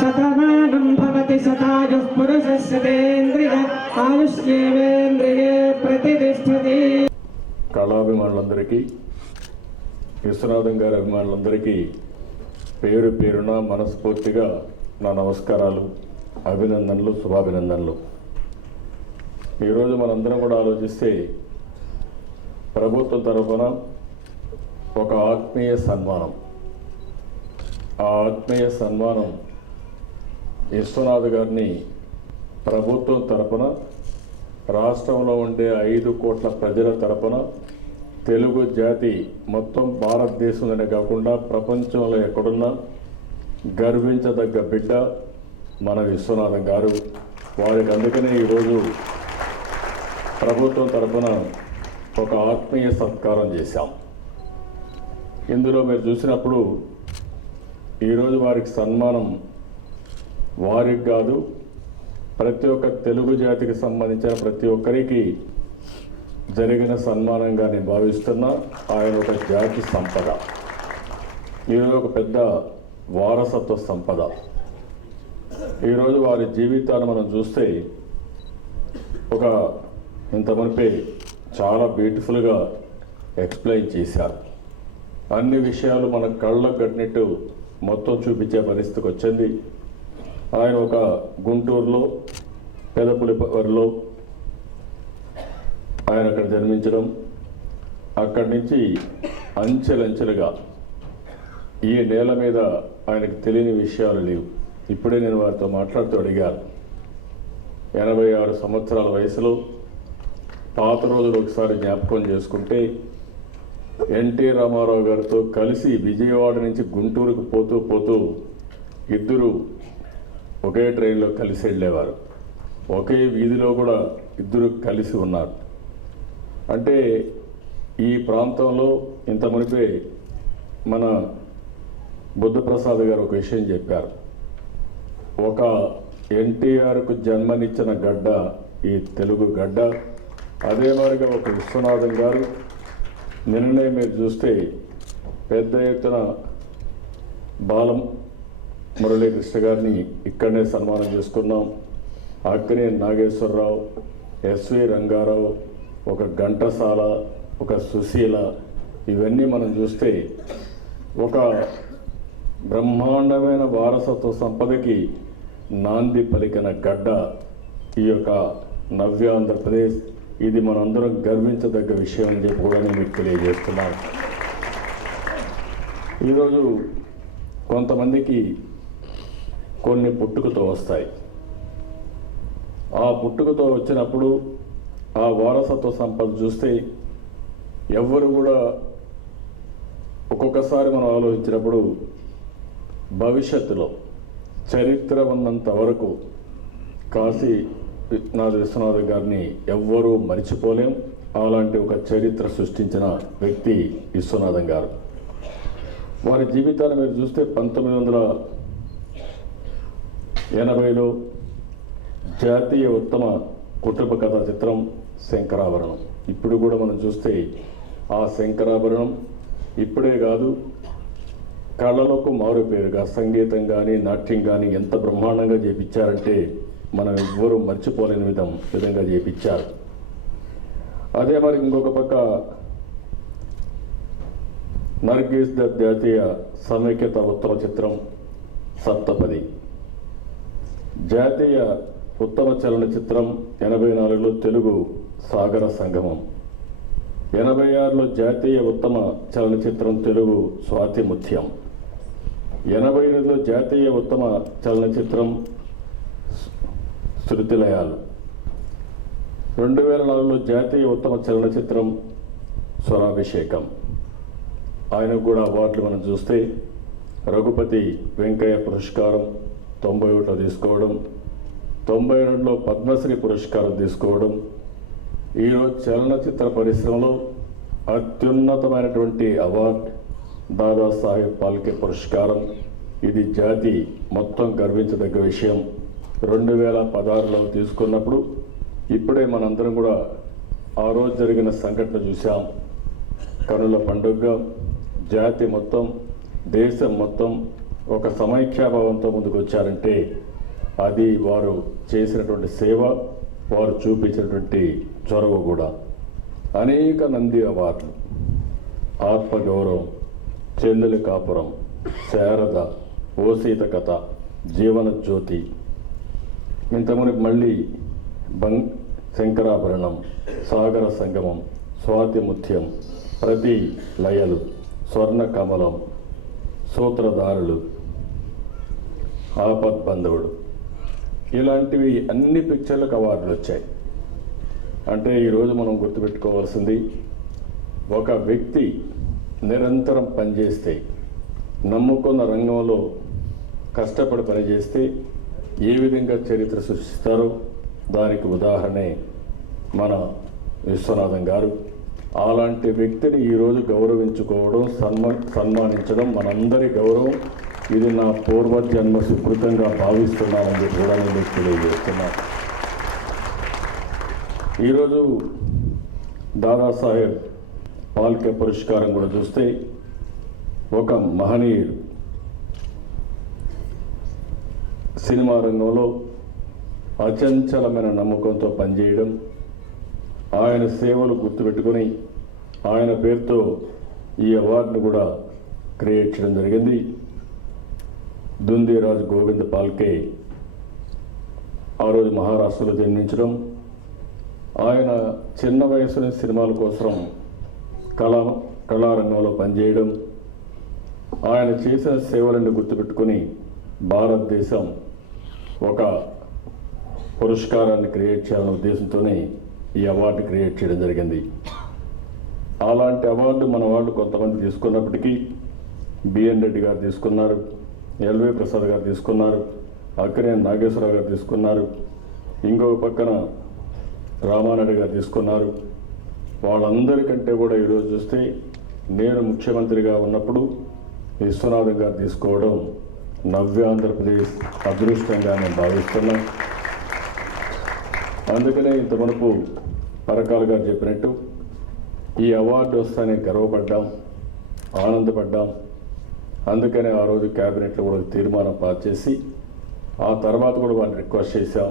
शतमानं भवति शतायुः पुरुषस्यतेन्द्रिय आयुष्येवेन्द्रिये प्रतिष्ठति. కళాభిమానులందరికీ విశ్వనాథం గారి అభిమానులందరికీ పేరు పేరున మనస్ఫూర్తిగా నా నమస్కారాలు, అభినందనలు, శుభాభినందనలు. ఈరోజు మనందరం కూడా ఆలోచిస్తే ప్రభుత్వం తరఫున ఒక ఆత్మీయ సన్మానం, ఆ ఆత్మీయ సన్మానం విశ్వనాథ్ గారిని ప్రభుత్వం తరఫున, రాష్ట్రంలో ఉండే 5 కోట్ల ప్రజల తరఫున, తెలుగు జాతి మొత్తం భారతదేశంలోనే కాకుండా ప్రపంచంలో ఎక్కడున్నా గర్వించదగ్గ బిడ్డ మన విశ్వనాథం గారు. వారికి అందుకనే ఈరోజు ప్రభుత్వం తరఫున ఒక ఆత్మీయ సత్కారం చేశాం. ఇందులో మీరు చూసినప్పుడు ఈరోజు వారికి సన్మానం వారికి కాదు, ప్రతి ఒక్క తెలుగు జాతికి సంబంధించిన ప్రతి ఒక్కరికి జరిగిన సన్మానంగా నేను భావిస్తున్నా. ఆయన ఒక జాతి సంపద, ఈరోజు ఒక పెద్ద వారసత్వ సంపద. ఈరోజు వారి జీవితాన్ని మనం చూస్తే ఒక ఇంత మునిపే చాలా బ్యూటిఫుల్గా ఎక్స్ప్లెయిన్ చేశారు. అన్ని విషయాలు మన కళ్ళకు కట్టినట్టు మొత్తం చూపించే పరిస్థితికి వచ్చింది. ఆయన ఒక గుంటూరులో పెదపులిపరిలో ఆయన అక్కడ జన్మించడం, అక్కడి నుంచి అంచెలంచెలుగా ఈ నేల మీద ఆయనకు తెలియని విషయాలు లేవు. ఇప్పుడే నేను వారితో మాట్లాడుతూ అడిగాను, 86 సంవత్సరాల వయసులో పాత రోజులు ఒకసారి జ్ఞాపకం చేసుకుంటే ఎన్టీ రామారావు గారితో కలిసి విజయవాడ నుంచి గుంటూరుకు పోతూ ఇద్దరు ఒకే ట్రైన్లో కలిసి వెళ్ళేవారు, ఒకే వీధిలో కూడా ఇద్దరు కలిసి ఉన్నారు. అంటే ఈ ప్రాంతంలో ఇంత మునిపే మన బుద్ధప్రసాద్ గారు ఒక విషయం చెప్పారు. ఒక ఎన్టీఆర్కు జన్మనిచ్చిన గడ్డ ఈ తెలుగు గడ్డ. అదే మాదిరిగా ఒక విశ్వనాథం గారు నిన్ననే మీరు చూస్తే పెద్ద ఎత్తున బాలం మురళీకృష్ణ గారిని ఇక్కడనే సన్మానం చేసుకున్నాం. అక్కినే నాగేశ్వరరావు, ఎస్వి రంగారావు, ఒక ఘంటసాల, ఒక సుశీల, ఇవన్నీ మనం చూస్తే ఒక బ్రహ్మాండమైన వారసత్వ సంపదకి నాంది పలికిన గడ్డ ఈ యొక్క నవ్యాంధ్రప్రదేశ్. ఇది మనందరం గర్వించదగ్గ విషయం అని చెప్పి కూడా నేను మీకు తెలియజేస్తున్నాను. ఈరోజు కొంతమందికి కొన్ని పుట్టుకతో వస్తాయి. ఆ పుట్టుకతో వచ్చినప్పుడు ఆ వారసత్వ సంపద చూస్తే ఎవ్వరు కూడా ఒక్కొక్కసారి మనం ఆలోచించినప్పుడు భవిష్యత్తులో చరిత్ర ఉన్నంత వరకు కాశీ విశ్వనాథ్ గారిని ఎవ్వరూ మర్చిపోలేం. అలాంటి ఒక చరిత్ర సృష్టించిన వ్యక్తి విశ్వనాథం గారు. వారి జీవితాన్ని మీరు చూస్తే 1980లో జాతీయ ఉత్తమ కుటుంబ కథా చిత్రం శంకరాభరణం. ఇప్పుడు కూడా మనం చూస్తే ఆ శంకరాభరణం ఇప్పుడే కాదు, కళలకు మారుపేరుగా సంగీతం కానీ నాట్యం కానీ ఎంత బ్రహ్మాండంగా చేపించారంటే మనం ఎవ్వరూ మర్చిపోలేని విధంగా చేపించారు. అదే మరి ఇంకొక పక్క నర్గీస్ దత్ జాతీయ సమైక్యత ఉత్తమ చిత్రం సప్తపది, జాతీయ ఉత్తమ చలనచిత్రం 84లో తెలుగు సాగర సంగమం, 86లో జాతీయ ఉత్తమ చలనచిత్రం తెలుగు స్వాతి ముత్యం, 88లో జాతీయ ఉత్తమ చలనచిత్రం శృతిలయాలు, 2004లో జాతీయ ఉత్తమ చలనచిత్రం స్వరాభిషేకం. ఆయనకు కూడా అవార్డులు మనం చూస్తే రఘుపతి వెంకయ్య పురస్కారం 91లో తీసుకోవడం, 92లో పద్మశ్రీ పురస్కారం తీసుకోవడం, ఈరోజు చలనచిత్ర పరిశ్రమలో అత్యున్నతమైనటువంటి అవార్డు దాదాసాహెబ్ ఫాల్కే పురస్కారం ఇది జాతి మొత్తం గర్వించదగ్గ విషయం. 2016లో తీసుకున్నప్పుడు ఇప్పుడే మనందరం కూడా ఆ రోజు జరిగిన సంఘటన చూసాం. కనుల పండుగ జాతి మొత్తం, దేశం మొత్తం ఒక సమైక్యాభావంతో ముందుకు వచ్చారంటే అది వారు చేసినటువంటి సేవ, వారు చూపించినటువంటి చొరవ కూడా. అనేక నంది అవార్డులు, ఆత్మగౌరవం, చెందులి కాపురం, శారద, ఓసీత కథ, జీవన జ్యోతి, ఇంతమందికి మళ్ళీ శంకరాభరణం, సాగర సంగమం, స్వాతి ముత్యం, ప్రతి లయలు, స్వర్ణ కమలం, సూత్రధారులు, ఆపద్బంధవుడు, ఇలాంటివి అన్ని పిక్చర్లకు అవార్డులు వచ్చాయి. అంటే ఈరోజు మనం గుర్తుపెట్టుకోవాల్సింది, ఒక వ్యక్తి నిరంతరం పనిచేస్తే, నమ్ముకున్న రంగంలో కష్టపడి పనిచేస్తే ఏ విధంగా చరిత్ర సృష్టిస్తారో దానికి ఉదాహరణే మన విశ్వనాథం గారు. అలాంటి వ్యక్తిని ఈరోజు గౌరవించుకోవడం, సన్మానించడం మనందరి గౌరవం. ఇది నా పూర్వజన్మ సుకృతంగా భావిస్తున్నానని చెప్పి కూడా నేను మీకు తెలియజేస్తున్నాను. ఈరోజు దాదాసాహెబ్ ఫాల్కే పురస్కారం కూడా చూస్తే ఒక మహనీయుడు సినిమా రంగంలో అచంచలమైన నమ్మకంతో పనిచేయడం, ఆయన సేవలు గుర్తుపెట్టుకొని ఆయన పేరుతో ఈ అవార్డును కూడా క్రియేట్ చేయడం జరిగింది. దుందీరాజ్ గోవింద్ ఫాల్కే ఆ రోజు మహారాష్ట్రలో జన్మించడం, ఆయన చిన్న వయసులో సినిమాల కోసం కళారంగంలో పనిచేయడం, ఆయన చేసిన సేవలను గుర్తుపెట్టుకొని భారతదేశం ఒక పురస్కారాన్ని క్రియేట్ చేయాలనే ఉద్దేశంతోనే ఈ అవార్డు క్రియేట్ చేయడం జరిగింది. అలాంటి అవార్డు మన వాళ్ళు కొంతమంది తీసుకున్నప్పటికీ బిఎన్ రెడ్డి గారు తీసుకున్నారు, ఎల్వి ప్రసాద్ గారు తీసుకున్నారు, అక్కినేని నాగేశ్వరరావు గారు తీసుకున్నారు, ఇంకొక పక్కన రామానాయుడు గారు తీసుకున్నారు. వాళ్ళందరికంటే కూడా ఈరోజు చూస్తే నేను ముఖ్యమంత్రిగా ఉన్నప్పుడు విశ్వనాథం గారు తీసుకోవడం నవ్యాంధ్రప్రదేశ్ అదృష్టంగా నేను భావిస్తున్నాను. అందుకనే ఇంత మునుపు పరకాల గారు చెప్పినట్టు ఈ అవార్డు వస్తానే గర్వపడ్డాం, ఆనందపడ్డాం. అందుకనే ఆ రోజు క్యాబినెట్లో కూడా తీర్మానం పాస్ చేసి ఆ తర్వాత కూడా వారిని రిక్వెస్ట్ చేశాం,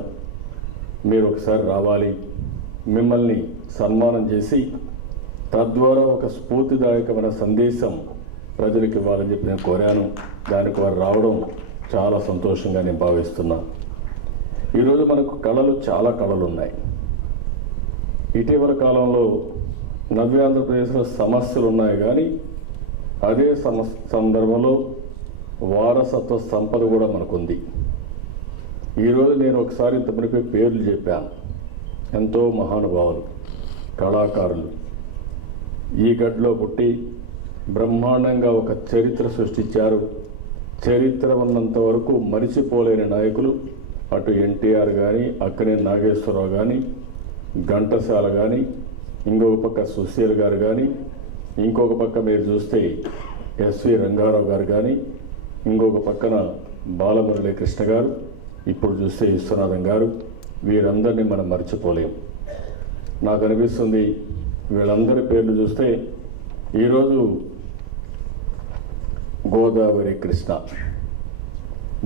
మీరు ఒకసారి రావాలి, మిమ్మల్ని సన్మానం చేసి తద్వారా ఒక స్ఫూర్తిదాయకమైన సందేశం ప్రజలకు ఇవ్వాలని చెప్పి నేను కోరాను. దానికి వారు రావడం చాలా సంతోషంగా నేను భావిస్తున్నాను. ఈరోజు మనకు చాలా కళలు ఉన్నాయి. ఇటీవల కాలంలో నవ్యాంధ్రప్రదేశ్లో సమస్యలు ఉన్నాయి, కానీ అదే సందర్భంలో వారసత్వ సంపద కూడా మనకుంది. ఈరోజు నేను ఒకసారి ఇంతమంది పేర్లు చెప్పాను. ఎంతో మహానుభావులు, కళాకారులు ఈ గడ్డలో పుట్టి బ్రహ్మాండంగా ఒక చరిత్ర సృష్టించారు. చరిత్ర ఉన్నంత వరకు మరిచిపోలేని నాయకులు అటు ఎన్టీఆర్ కానీ, అక్కినేని నాగేశ్వరరావు కానీ, ఘంటసాల కానీ, ఇంకొక పక్క సుశీల్ గారు కానీ, ఇంకొక పక్క మీరు చూస్తే ఎస్వి రంగారావు గారు కానీ, ఇంకొక పక్కన బాలమురళీ కృష్ణ గారు, ఇప్పుడు చూస్తే విశ్వనాథం గారు, వీరందరినీ మనం మర్చిపోలేం. నాకు అనిపిస్తుంది వీళ్ళందరి పేర్లు చూస్తే ఈరోజు గోదావరి, కృష్ణ,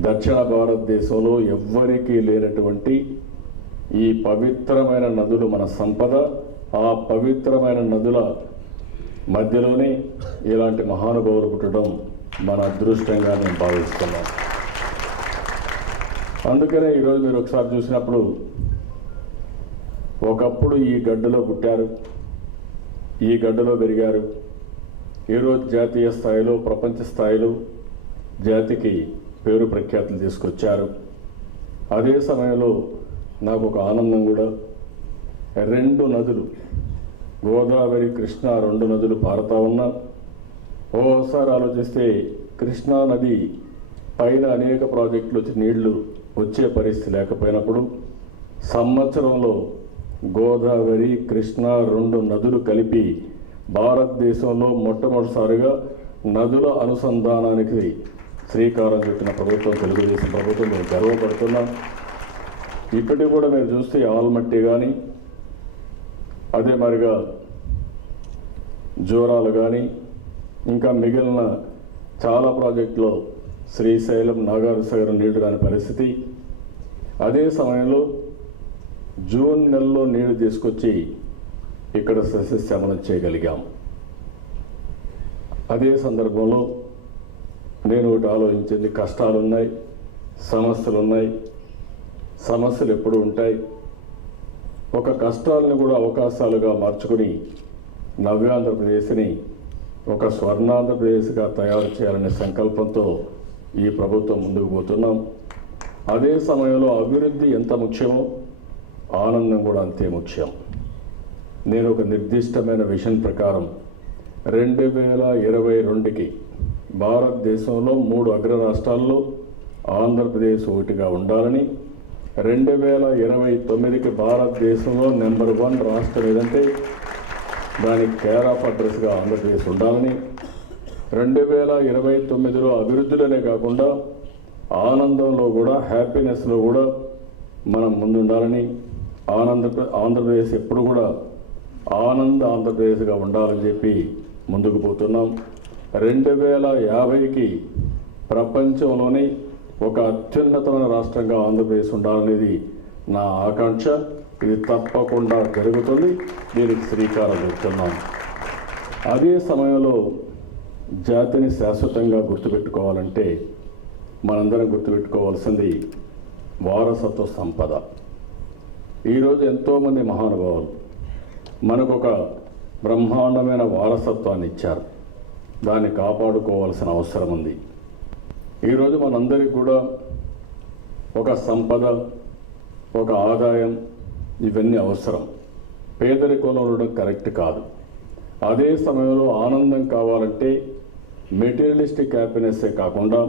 దక్షిణ భారతదేశంలో ఎవ్వరికీ లేనటువంటి ఈ పవిత్రమైన నదులు మన సంపద. ఆ పవిత్రమైన నదుల మధ్యలోనే ఇలాంటి మహానుభావులు పుట్టడం మన అదృష్టంగా నేను భావిస్తున్నాను. అందుకనే ఈరోజు మీరు ఒకసారి చూసినప్పుడు ఒకప్పుడు ఈ గడ్డలో పుట్టారు, ఈ గడ్డలో పెరిగారు. ఈరోజు జాతీయ స్థాయిలో, ప్రపంచ స్థాయిలో జాతికి పేరు ప్రఖ్యాతులు తీసుకొచ్చారు. అదే సమయంలో నాకు ఒక ఆనందం కూడా, 2 నదులు గోదావరి, కృష్ణ 2 నదులు పారుతా ఉన్నా ఓసారి ఆలోచిస్తే కృష్ణా నది పైన అనేక ప్రాజెక్టులు వచ్చి నీళ్లు వచ్చే పరిస్థితి లేకపోయినప్పుడు సంవత్సరంలో గోదావరి, కృష్ణ 2 నదులు కలిపి భారతదేశంలో మొట్టమొదటిసారిగా నదుల అనుసంధానానికి శ్రీకారం చుట్టిన ప్రభుత్వం తెలుగుదేశం ప్రభుత్వం మేము గర్వపడుతున్నాం. ఇప్పటికి కూడా మీరు చూస్తే ఆల్మట్టి కానీ అదే మరిగా జోరాలు కానీ ఇంకా మిగిలిన చాలా ప్రాజెక్టులో శ్రీశైలం నాగార్జునసాగర్ నీళ్లు రాని పరిస్థితి. అదే సమయంలో జూన్ నెలలో నీళ్లు తీసుకొచ్చి ఇక్కడ సస్యశ్యామలం చేయగలిగాం. అదే సందర్భంలో నేను ఒకటి ఆలోచించింది, కష్టాలు ఉన్నాయి, సమస్యలు ఉన్నాయి, సమస్యలు ఎప్పుడు ఉంటాయి. ఒక కష్టాలను కూడా అవకాశాలుగా మార్చుకుని నవ్యాంధ్రప్రదేశ్ని ఒక స్వర్ణాంధ్రప్రదేశ్గా తయారు చేయాలనే సంకల్పంతో ఈ ప్రభుత్వం ముందుకు పోతున్నాం. అదే సమయంలో అభివృద్ధి ఎంత ముఖ్యమో ఆనందం కూడా అంతే ముఖ్యం. నేను ఒక నిర్దిష్టమైన విజన్ ప్రకారం 2022కి భారతదేశంలో 3 అగ్ర రాష్ట్రాల్లో ఆంధ్రప్రదేశ్ ఒకటిగా ఉండాలని, 2029కి భారతదేశంలో నెంబర్ 1 రాష్ట్రం ఏదంటే దానికి కేర్ ఆఫ్ అడ్రస్గా ఆంధ్రప్రదేశ్ ఉండాలని, 2029లో అభివృద్ధిలోనే కాకుండా ఆనందంలో కూడా, హ్యాపీనెస్లో కూడా మనం ముందుండాలని, ఆంధ్రప్రదేశ్ ఎప్పుడు కూడా ఆంధ్రప్రదేశ్గా ఉండాలని చెప్పి ముందుకు పోతున్నాం. 2050కి ప్రపంచంలోని ఒక అత్యున్నతమైన రాష్ట్రంగా ఆంధ్రప్రదేశ్ ఉండాలనేది నా ఆకాంక్ష. ఇది తప్పకుండా జరుగుతుంది, దీనికి శ్రీకారం చుడుతున్నాం. అదే సమయంలో జాతిని శాశ్వతంగా గుర్తుపెట్టుకోవాలంటే మనందరం గుర్తుపెట్టుకోవాల్సింది వారసత్వ సంపద. ఈరోజు ఎంతోమంది మహానుభావులు మనకు ఒక బ్రహ్మాండమైన వారసత్వాన్ని ఇచ్చారు. దాన్ని కాపాడుకోవాల్సిన అవసరం ఉంది. ఈరోజు మనందరికీ కూడా ఒక సంపద, ఒక ఆదాయం, ఇవన్నీ అవసరం. పేదరికంలో ఉండడం కరెక్ట్ కాదు. అదే సమయంలో ఆనందం కావాలంటే మెటీరియలిస్టిక్ హ్యాపీనెస్సే కాకుండా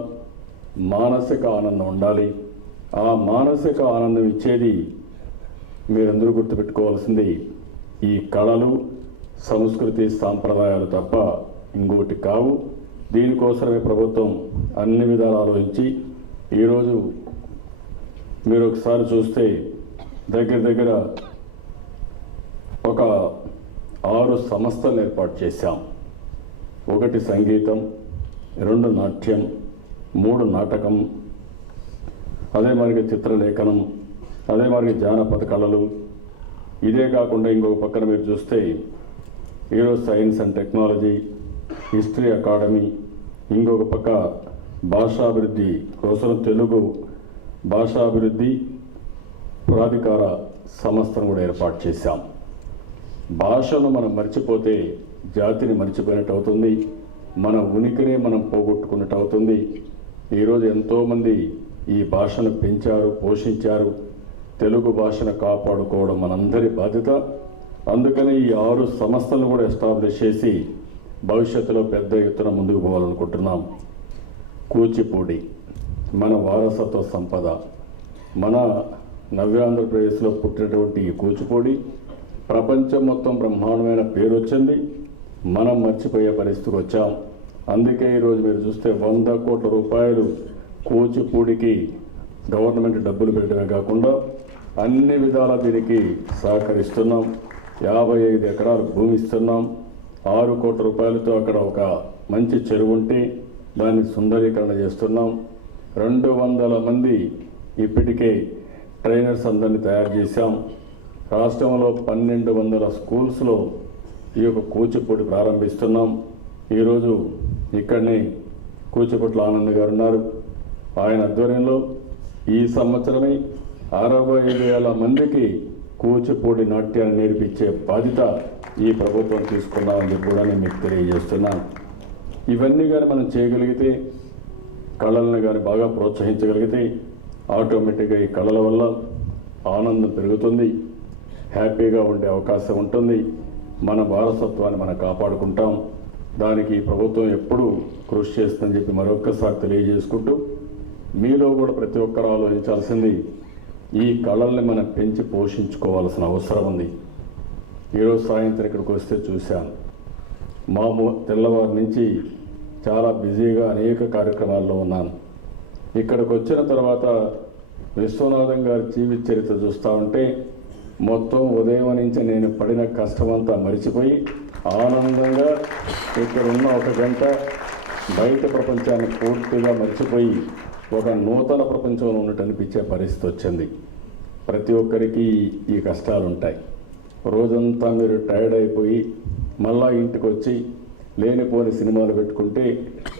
మానసిక ఆనందం ఉండాలి. ఆ మానసిక ఆనందం ఇచ్చేది మీరందరూ గుర్తుపెట్టుకోవాల్సింది ఈ కళలు, సంస్కృతి, సాంప్రదాయాలు తప్ప ఇంకోటి కావు. దీనికోసమే ప్రభుత్వం అన్ని విధాలు ఆలోచించి ఈరోజు మీరు ఒకసారి చూస్తే దగ్గర ఒక 6 సంస్థలు ఏర్పాటు చేశాం. 1 సంగీతం, 2 నాట్యం, 3 నాటకం, అదే మరి చిత్రలేఖనం, అదే మరి జానపద కళలు. ఇదే కాకుండా ఇంకొక పక్కన మీరు చూస్తే ఈరోజు science and technology, history academy, ఇంకొక పక్క భాషాభివృద్ధి కోసం తెలుగు భాషాభివృద్ధి ప్రాధికార సంస్థను కూడా ఏర్పాటు చేశాం. భాషను మనం మర్చిపోతే జాతిని మర్చిపోయినట్టు అవుతుంది, మన ఉనికినే మనం పోగొట్టుకున్నట్టు అవుతుంది. ఈరోజు ఎంతోమంది ఈ భాషను పెంచారు, పోషించారు. తెలుగు భాషను కాపాడుకోవడం మనందరి బాధ్యత. అందుకని ఈ 6 సంస్థలను కూడా ఎస్టాబ్లిష్ చేసి భవిష్యత్తులో పెద్ద ఎత్తున ముందుకు పోవాలనుకుంటున్నాం. కూచిపూడి మన వారసత్వ సంపద. మన నవ్యాంధ్రప్రదేశ్లో పుట్టినటువంటి ఈ కూచిపూడి ప్రపంచం మొత్తం బ్రహ్మాండమైన పేరు వచ్చింది. మనం మర్చిపోయే పరిస్థితికి వచ్చాం. అందుకే ఈరోజు మీరు చూస్తే 100 కోట్ల రూపాయలు కూచిపూడికి గవర్నమెంట్ డబ్బులు పెట్టడమే కాకుండా అన్ని విధాల దీనికి సహకరిస్తున్నాం. 55 ఎకరాలు భూమి ఇస్తున్నాం. 6 కోట్ల రూపాయలతో అక్కడ ఒక మంచి చెరువు ఉంటే దాన్ని సుందరీకరణ చేస్తున్నాం. 200 మంది ఇప్పటికే ట్రైనర్స్ అందరినీ తయారు చేశాం. రాష్ట్రంలో 1200 స్కూల్స్లో ఈ యొక్క కూచిపూడి ప్రారంభిస్తున్నాం. ఈరోజు ఇక్కడనే కూచిపూట్ల ఆనంద్ గారు ఉన్నారు. ఆయన ఆధ్వర్యంలో ఈ సంవత్సరమే 60,000 మందికి కూచిపూడి నాట్యాన్ని నేర్పించే బాధ్యత ఈ ప్రభుత్వం తీసుకున్నామని కూడా నేను మీకు తెలియజేస్తున్నాను. ఇవన్నీ కానీ మనం చేయగలిగితే, కళలను కానీ బాగా ప్రోత్సహించగలిగితే ఆటోమేటిక్గా ఈ కళల వల్ల ఆనందం పెరుగుతుంది, హ్యాపీగా ఉండే అవకాశం ఉంటుంది. మన వారసత్వాన్ని మనం కాపాడుకుంటాం. దానికి ఈ ప్రభుత్వం ఎప్పుడూ కృషి చేస్తుందని చెప్పి మరొక్కసారి తెలియజేసుకుంటూ, మీలో కూడా ప్రతి ఒక్కరూ ఆలోచించాల్సింది ఈ కళల్ని మనం పెంచి పోషించుకోవాల్సిన అవసరం ఉంది. ఈరోజు సాయంత్రం ఇక్కడికి వస్తే చూశాను, తెల్లవారి నుంచి చాలా బిజీగా అనేక కార్యక్రమాల్లో ఉన్నాను. ఇక్కడికి వచ్చిన తర్వాత విశ్వనాథం గారి జీవిత చరిత్ర చూస్తూ ఉంటే మొత్తం ఉదయం నుంచి నేను పడిన కష్టమంతా మరిచిపోయి ఆనందంగా ఇక్కడ ఉన్న ఒక గంట బయట ప్రపంచాన్ని పూర్తిగా మర్చిపోయి ఒక నూతన ప్రపంచంలో ఉన్నట్టు అనిపించే పరిస్థితి వచ్చింది. ప్రతి ఒక్కరికి ఈ కష్టాలు ఉంటాయి. రోజంతా మీరు టైర్డ్ అయిపోయి మళ్ళా ఇంటికి వచ్చి లేనిపోని సినిమాలు పెట్టుకుంటే,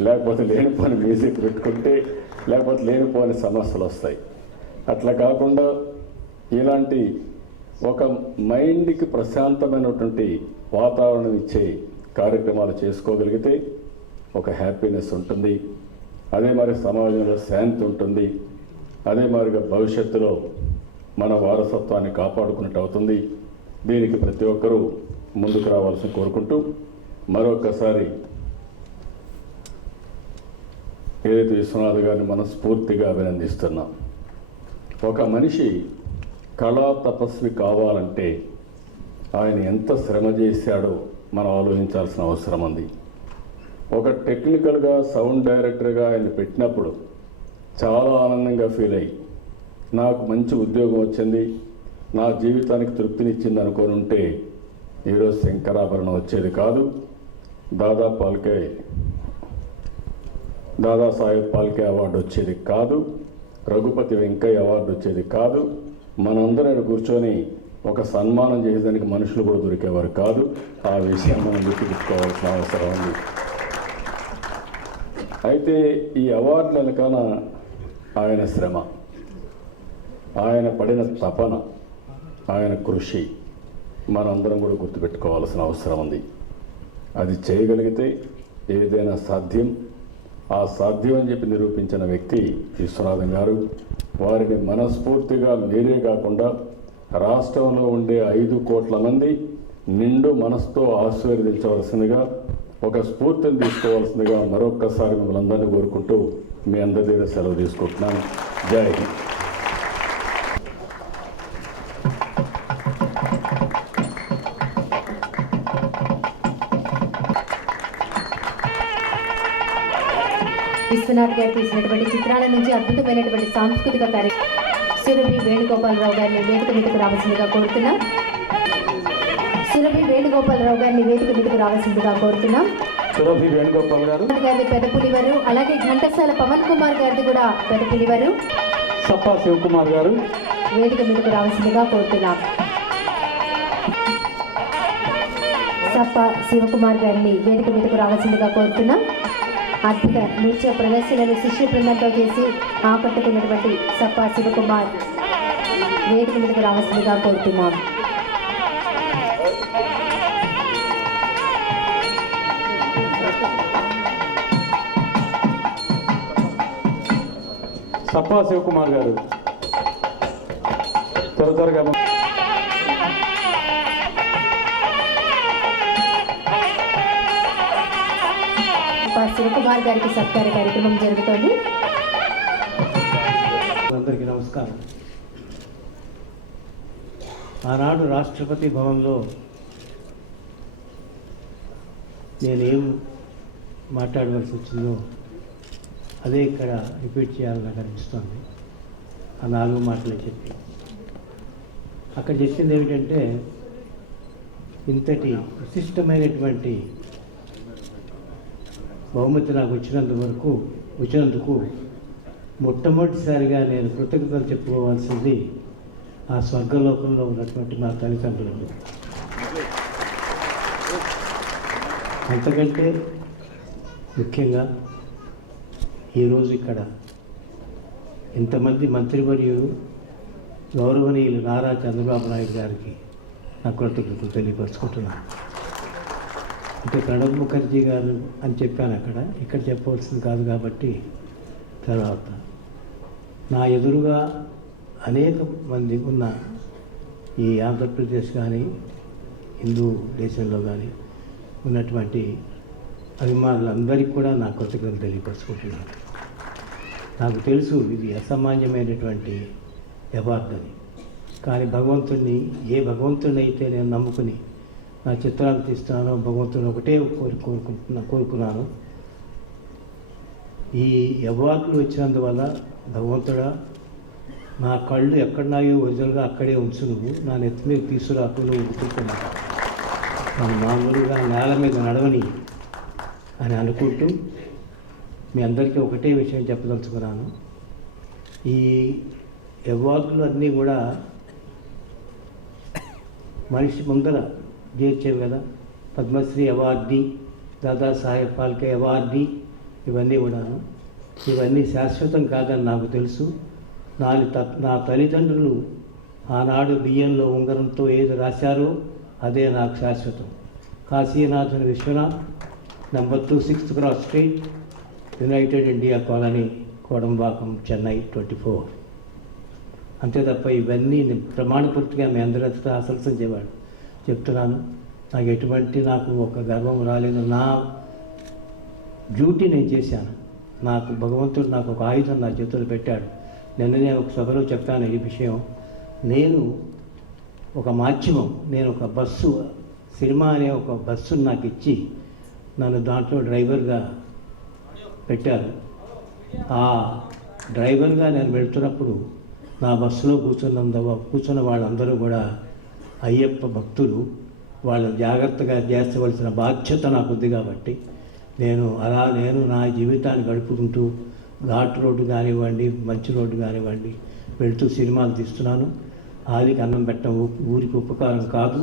లేకపోతే లేనిపోని మ్యూజిక్ పెట్టుకుంటే, లేకపోతే లేనిపోని సమస్యలు వస్తాయి. అట్లా కాకుండా ఇలాంటి ఒక మైండ్కి ప్రశాంతమైనటువంటి వాతావరణం ఇచ్చే కార్యక్రమాలు చేసుకోగలిగితే ఒక హ్యాపీనెస్ ఉంటుంది. అదే మరి సమాజంలో శాంతి ఉంటుంది. అదే మాదిరిగా భవిష్యత్తులో మన వారసత్వాన్ని కాపాడుకున్నట్టు అవుతుంది. దీనికి ప్రతి ఒక్కరూ ముందుకు రావాల్సి కోరుకుంటూ మరొకసారి ఏదైతే విశ్వనాథ్ గారిని మనస్ఫూర్తిగా అభినందిస్తున్నాం. ఒక మనిషి కళా తపస్వి కావాలంటే ఆయన ఎంత శ్రమ చేశాడో మనం ఆలోచించాల్సిన అవసరం ఉంది. ఒక టెక్నికల్గా సౌండ్ డైరెక్టర్గా ఆయన పెట్టినప్పుడు చాలా ఆనందంగా ఫీల్ అయ్యి నాకు మంచి ఉద్యోగం వచ్చింది, నా జీవితానికి తృప్తినిచ్చింది అనుకొని ఉంటే ఈరోజు శంకరాభరణం వచ్చేది కాదు, దాదాసాహెబ్ ఫాల్కే అవార్డు వచ్చేది కాదు, రఘుపతి వెంకయ్య అవార్డు వచ్చేది కాదు, మనందరం కూర్చొని ఒక సన్మానం చేసేదానికి మనుషులు కూడా దొరికేవారు కాదు. ఆ విషయం మనం గుర్తుపెట్టుకోవాల్సిన అవసరం ఉంది. అయితే ఈ అవార్డు వెనకాల ఆయన శ్రమ, ఆయన పడిన తపన, ఆయన కృషి మనందరం కూడా గుర్తుపెట్టుకోవాల్సిన అవసరం ఉంది. అది చేయగలిగితే ఏదైనా సాధ్యం. ఆ సాధ్యం అని చెప్పి నిరూపించిన వ్యక్తి విశ్వనాథం గారు. వారిని మనస్ఫూర్తిగా మీరే కాకుండా రాష్ట్రంలో ఉండే 5 కోట్ల మంది నిండు మనసుతో ఆశీర్వదించవలసిందిగా, ఒక స్ఫూర్తిని తీసుకోవాల్సిందిగా మరొక్కసారి మిమ్మల్ని అందరినీ కోరుకుంటూ మీ అందరి దగ్గర సెలవు తీసుకుంటున్నాను. జై హింద్. విశ్వనాథ్ గారు తీసినటువంటి చిత్రాల నుంచి అద్భుతమైనటువంటి సాంస్కృతిక కార్యక్రమం సురభి వేణుగోపాలరావు గారిని వేదిక మీదకు రావాల్సిందిగా కోరుతున్నాం. సురభి వేణుగోపాలరావు గారిని వేదిక మీదకు రావాల్సిందిగా కోరుతున్నాం. సురభి వేణుగోపాల్ గారి పెదపులివారు, అలాగే ఘంటసాల పవన్ కుమార్ గారిది కూడా పెదపులివారు, సప్పా శివకుమార్ గారు వేదిక మీదకు రావాల్సిందిగా కోరుతున్నాం. సప్పా శివకుమార్ గారిని వేదిక మీదకు రావాల్సిందిగా కోరుతున్నాం. అద్భుత నృత్య ప్రదర్శనలు శిష్య బృందంతో చేసి ఆకట్టుకున్నటువంటి సప్పా శివకుమార్ వేదిక మీదకు రావాల్సిందిగా కోరుతున్నాం. సప్పా శివకుమార్ గారు త్వరగా శివకుమార్ గారికి సత్కార కార్యక్రమం జరుగుతోంది. అందరికీ నమస్కారం. ఆనాడు రాష్ట్రపతి భవన్లో నేనేం మాట్లాడవలసి వచ్చిందో అదే ఇక్కడ రిపీట్ చేయాలని నాకు అనిపిస్తుంది. ఆ 4 మాటలే చెప్పి అక్కడ చెప్పింది ఏమిటంటే, ఇంతటి విశిష్టమైనటువంటి బహుమతి నాకు వచ్చినందుకు మొట్టమొదటిసారిగా నేను కృతజ్ఞతలు చెప్పుకోవాల్సింది ఆ స్వర్గలోకంలో ఉన్నటువంటి మా తల్లిదండ్రులకు. అంతకంటే ముఖ్యంగా ఈరోజు ఇక్కడ ఇంతమంది మంత్రివర్యులు గౌరవనీయులు నారా చంద్రబాబు నాయుడు గారికి నా కృతజ్ఞతలు తెలియపరుచుకుంటున్నాను. అంటే ప్రణబ్ ముఖర్జీ గారు అని చెప్పాను ఇక్కడ చెప్పవలసింది కాదు కాబట్టి తర్వాత నా ఎదురుగా అనేక మంది ఉన్న ఈ ఆంధ్రప్రదేశ్ కానీ హిందూ దేశంలో కానీ ఉన్నటువంటి అభిమానులందరికీ కూడా నా కృతజ్ఞతలు తెలియపరుచుకుంటున్నాను. నాకు తెలుసు ఇది అసామాన్యమైనటువంటి అవార్డు అని, కానీ ఏ భగవంతుడిని అయితే నేను నమ్ముకుని నా చిత్రాలు తీస్తున్నాను, భగవంతుని ఒకటే కోరుకున్నాను, ఈ అవార్డులు వచ్చినందువల్ల భగవంతుడా నా కళ్ళు ఎక్కడున్నాయో ఒరిజినల్గా అక్కడే ఉంచు, నువ్వు నా నెత్తి మీద తీసుకురాకు, నువ్వు గుర్తుకున్నావు, నన్ను మామూలుగా నేల మీద నడవని అని అనుకుంటూ మీ అందరికీ ఒకటే విషయం చెప్పదలుచుకున్నాను. ఈ అవార్డులు అన్నీ కూడా మనిషి ముందర చేర్చేవి కదా. పద్మశ్రీ అవార్డీ, దాదాసాహెబ్ ఫాల్కే అవార్డీ, ఇవన్నీ కూడాను ఇవన్నీ శాశ్వతం కాదని నాకు తెలుసు. నా తల్లిదండ్రులు ఆనాడు బియ్యంలో ఉంగరంతో ఏది రాశారో అదే నాకు శాశ్వతం. Kasinathan Viswanath, number 2 6th cross street, United India colony, Kodambakkam, Chennai 24. అంతే తప్ప ఇవన్నీ ప్రమాణపూర్తిగా మీ అందరితో ఆశంసించేవాడు చెప్తున్నాను. నాకు ఒక గర్వం రాలేదు. నా డ్యూటీ నేను చేశాను. నాకు భగవంతుడు నాకు ఒక ఆయుధం నా చేతులు పెట్టాడు. నిన్ననే ఒక సభలో చెప్పాను ఈ విషయం. నేను ఒక మాధ్యమం, నేను ఒక బస్సు, సినిమా అనే ఒక బస్సును నాకు ఇచ్చి నన్ను దాంట్లో డ్రైవర్గా పెట్టారు. ఆ డ్రైవర్గా నేను వెళ్తున్నప్పుడు నా బస్సులో కూర్చున్న వాళ్ళందరూ కూడా అయ్యప్ప భక్తులు. వాళ్ళని జాగ్రత్తగా చేర్చవలసిన బాధ్యత నాకు ఉంది కాబట్టి నేను నా జీవితాన్ని గడుపుకుంటూ ఘాట్ రోడ్డు కానివ్వండి, మంచి రోడ్డు కానివ్వండి వెళ్తూ సినిమాలు తీస్తున్నాను. ఆలికి అన్నం పెట్టడం ఊరికి ఉపకారం కాదు,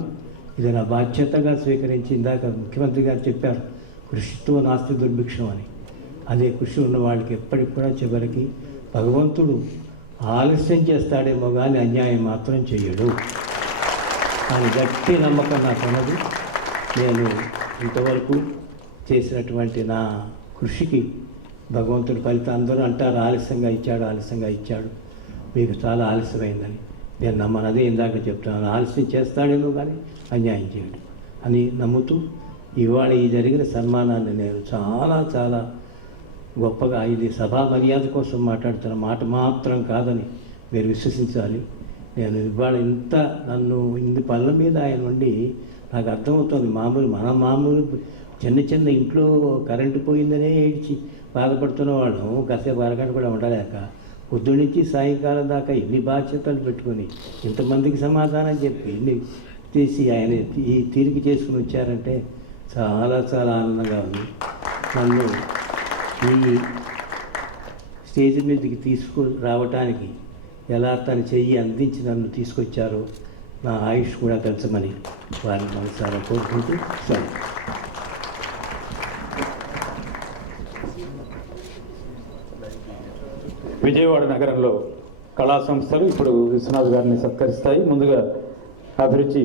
ఇది నా బాధ్యతగా స్వీకరించి. ఇందాక ముఖ్యమంత్రి గారు చెప్పారు, కృషితో నాస్తి దుర్భిక్షం అని. అదే కృషి ఉన్న వాళ్ళకి ఎప్పటికి కూడా చివరికి భగవంతుడు ఆలస్యం చేస్తాడేమో కానీ అన్యాయం మాత్రం చెయ్యడు అని గట్టి నమ్మకం నాకు ఉన్నది. నేను ఇంతవరకు చేసినటువంటి నా కృషికి భగవంతుడి ఫలితం. అందరూ అంటారు ఆలస్యంగా ఇచ్చాడు, మీకు చాలా ఆలస్యమైందని. నేను నమ్మను. అదే ఇందాక చెప్తున్నాను, ఆలస్యం చేస్తాడేమో కానీ అన్యాయం చేయడు అని నమ్ముతూ ఇవాళ ఈ జరిగిన సన్మానాన్ని నేను చాలా చాలా గొప్పగా, ఇది సభా మర్యాద కోసం మాట్లాడుతున్న మాట మాత్రం కాదని మీరు విశ్వసించాలి. నేను ఇవాళ నన్ను ఇన్ని పనుల మీద ఆయన నుండి నాకు అర్థమవుతుంది. మామూలు చిన్న ఇంట్లో కరెంటు పోయిందనే ఏడ్చి బాధపడుతున్న వాళ్ళు కాసేపు అరగంట కూడా ఉండలేక పొద్దున్న నుంచి సాయంకాలం దాకా ఎన్ని బాధ్యతలు పెట్టుకొని ఇంతమందికి సమాధానం చెప్పి ఇన్ని చేసి ఆయన ఈ తీరిక చేసుకుని వచ్చారంటే చాలా చాలా ఆనందంగా ఉంది. నన్ను ఈ స్టేజ్ మీదకి రావటానికి ఎలా తన చెయ్యి అందించి నన్ను తీసుకొచ్చారో నా ఆయుష్ కూడా పెంచమని వారిని మనసారా కోరుకుంటూ సరే. విజయవాడ నగరంలో కళా సంస్థలు ఇప్పుడు విశ్వనాథ్ గారిని సత్కరిస్తాయి. ముందుగా అభిరుచి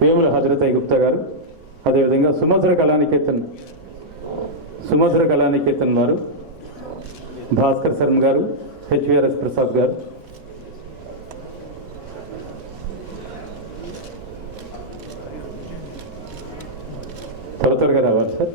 వేముల హజరత్ గుప్తా గారు, అదేవిధంగా సుమధుర కళానికేతన్ వారు, భాస్కర్ శర్మ గారు, హెచ్విఆర్ఎస్ ప్రసాద్ గారు, త్వరగా రావాలి సార్.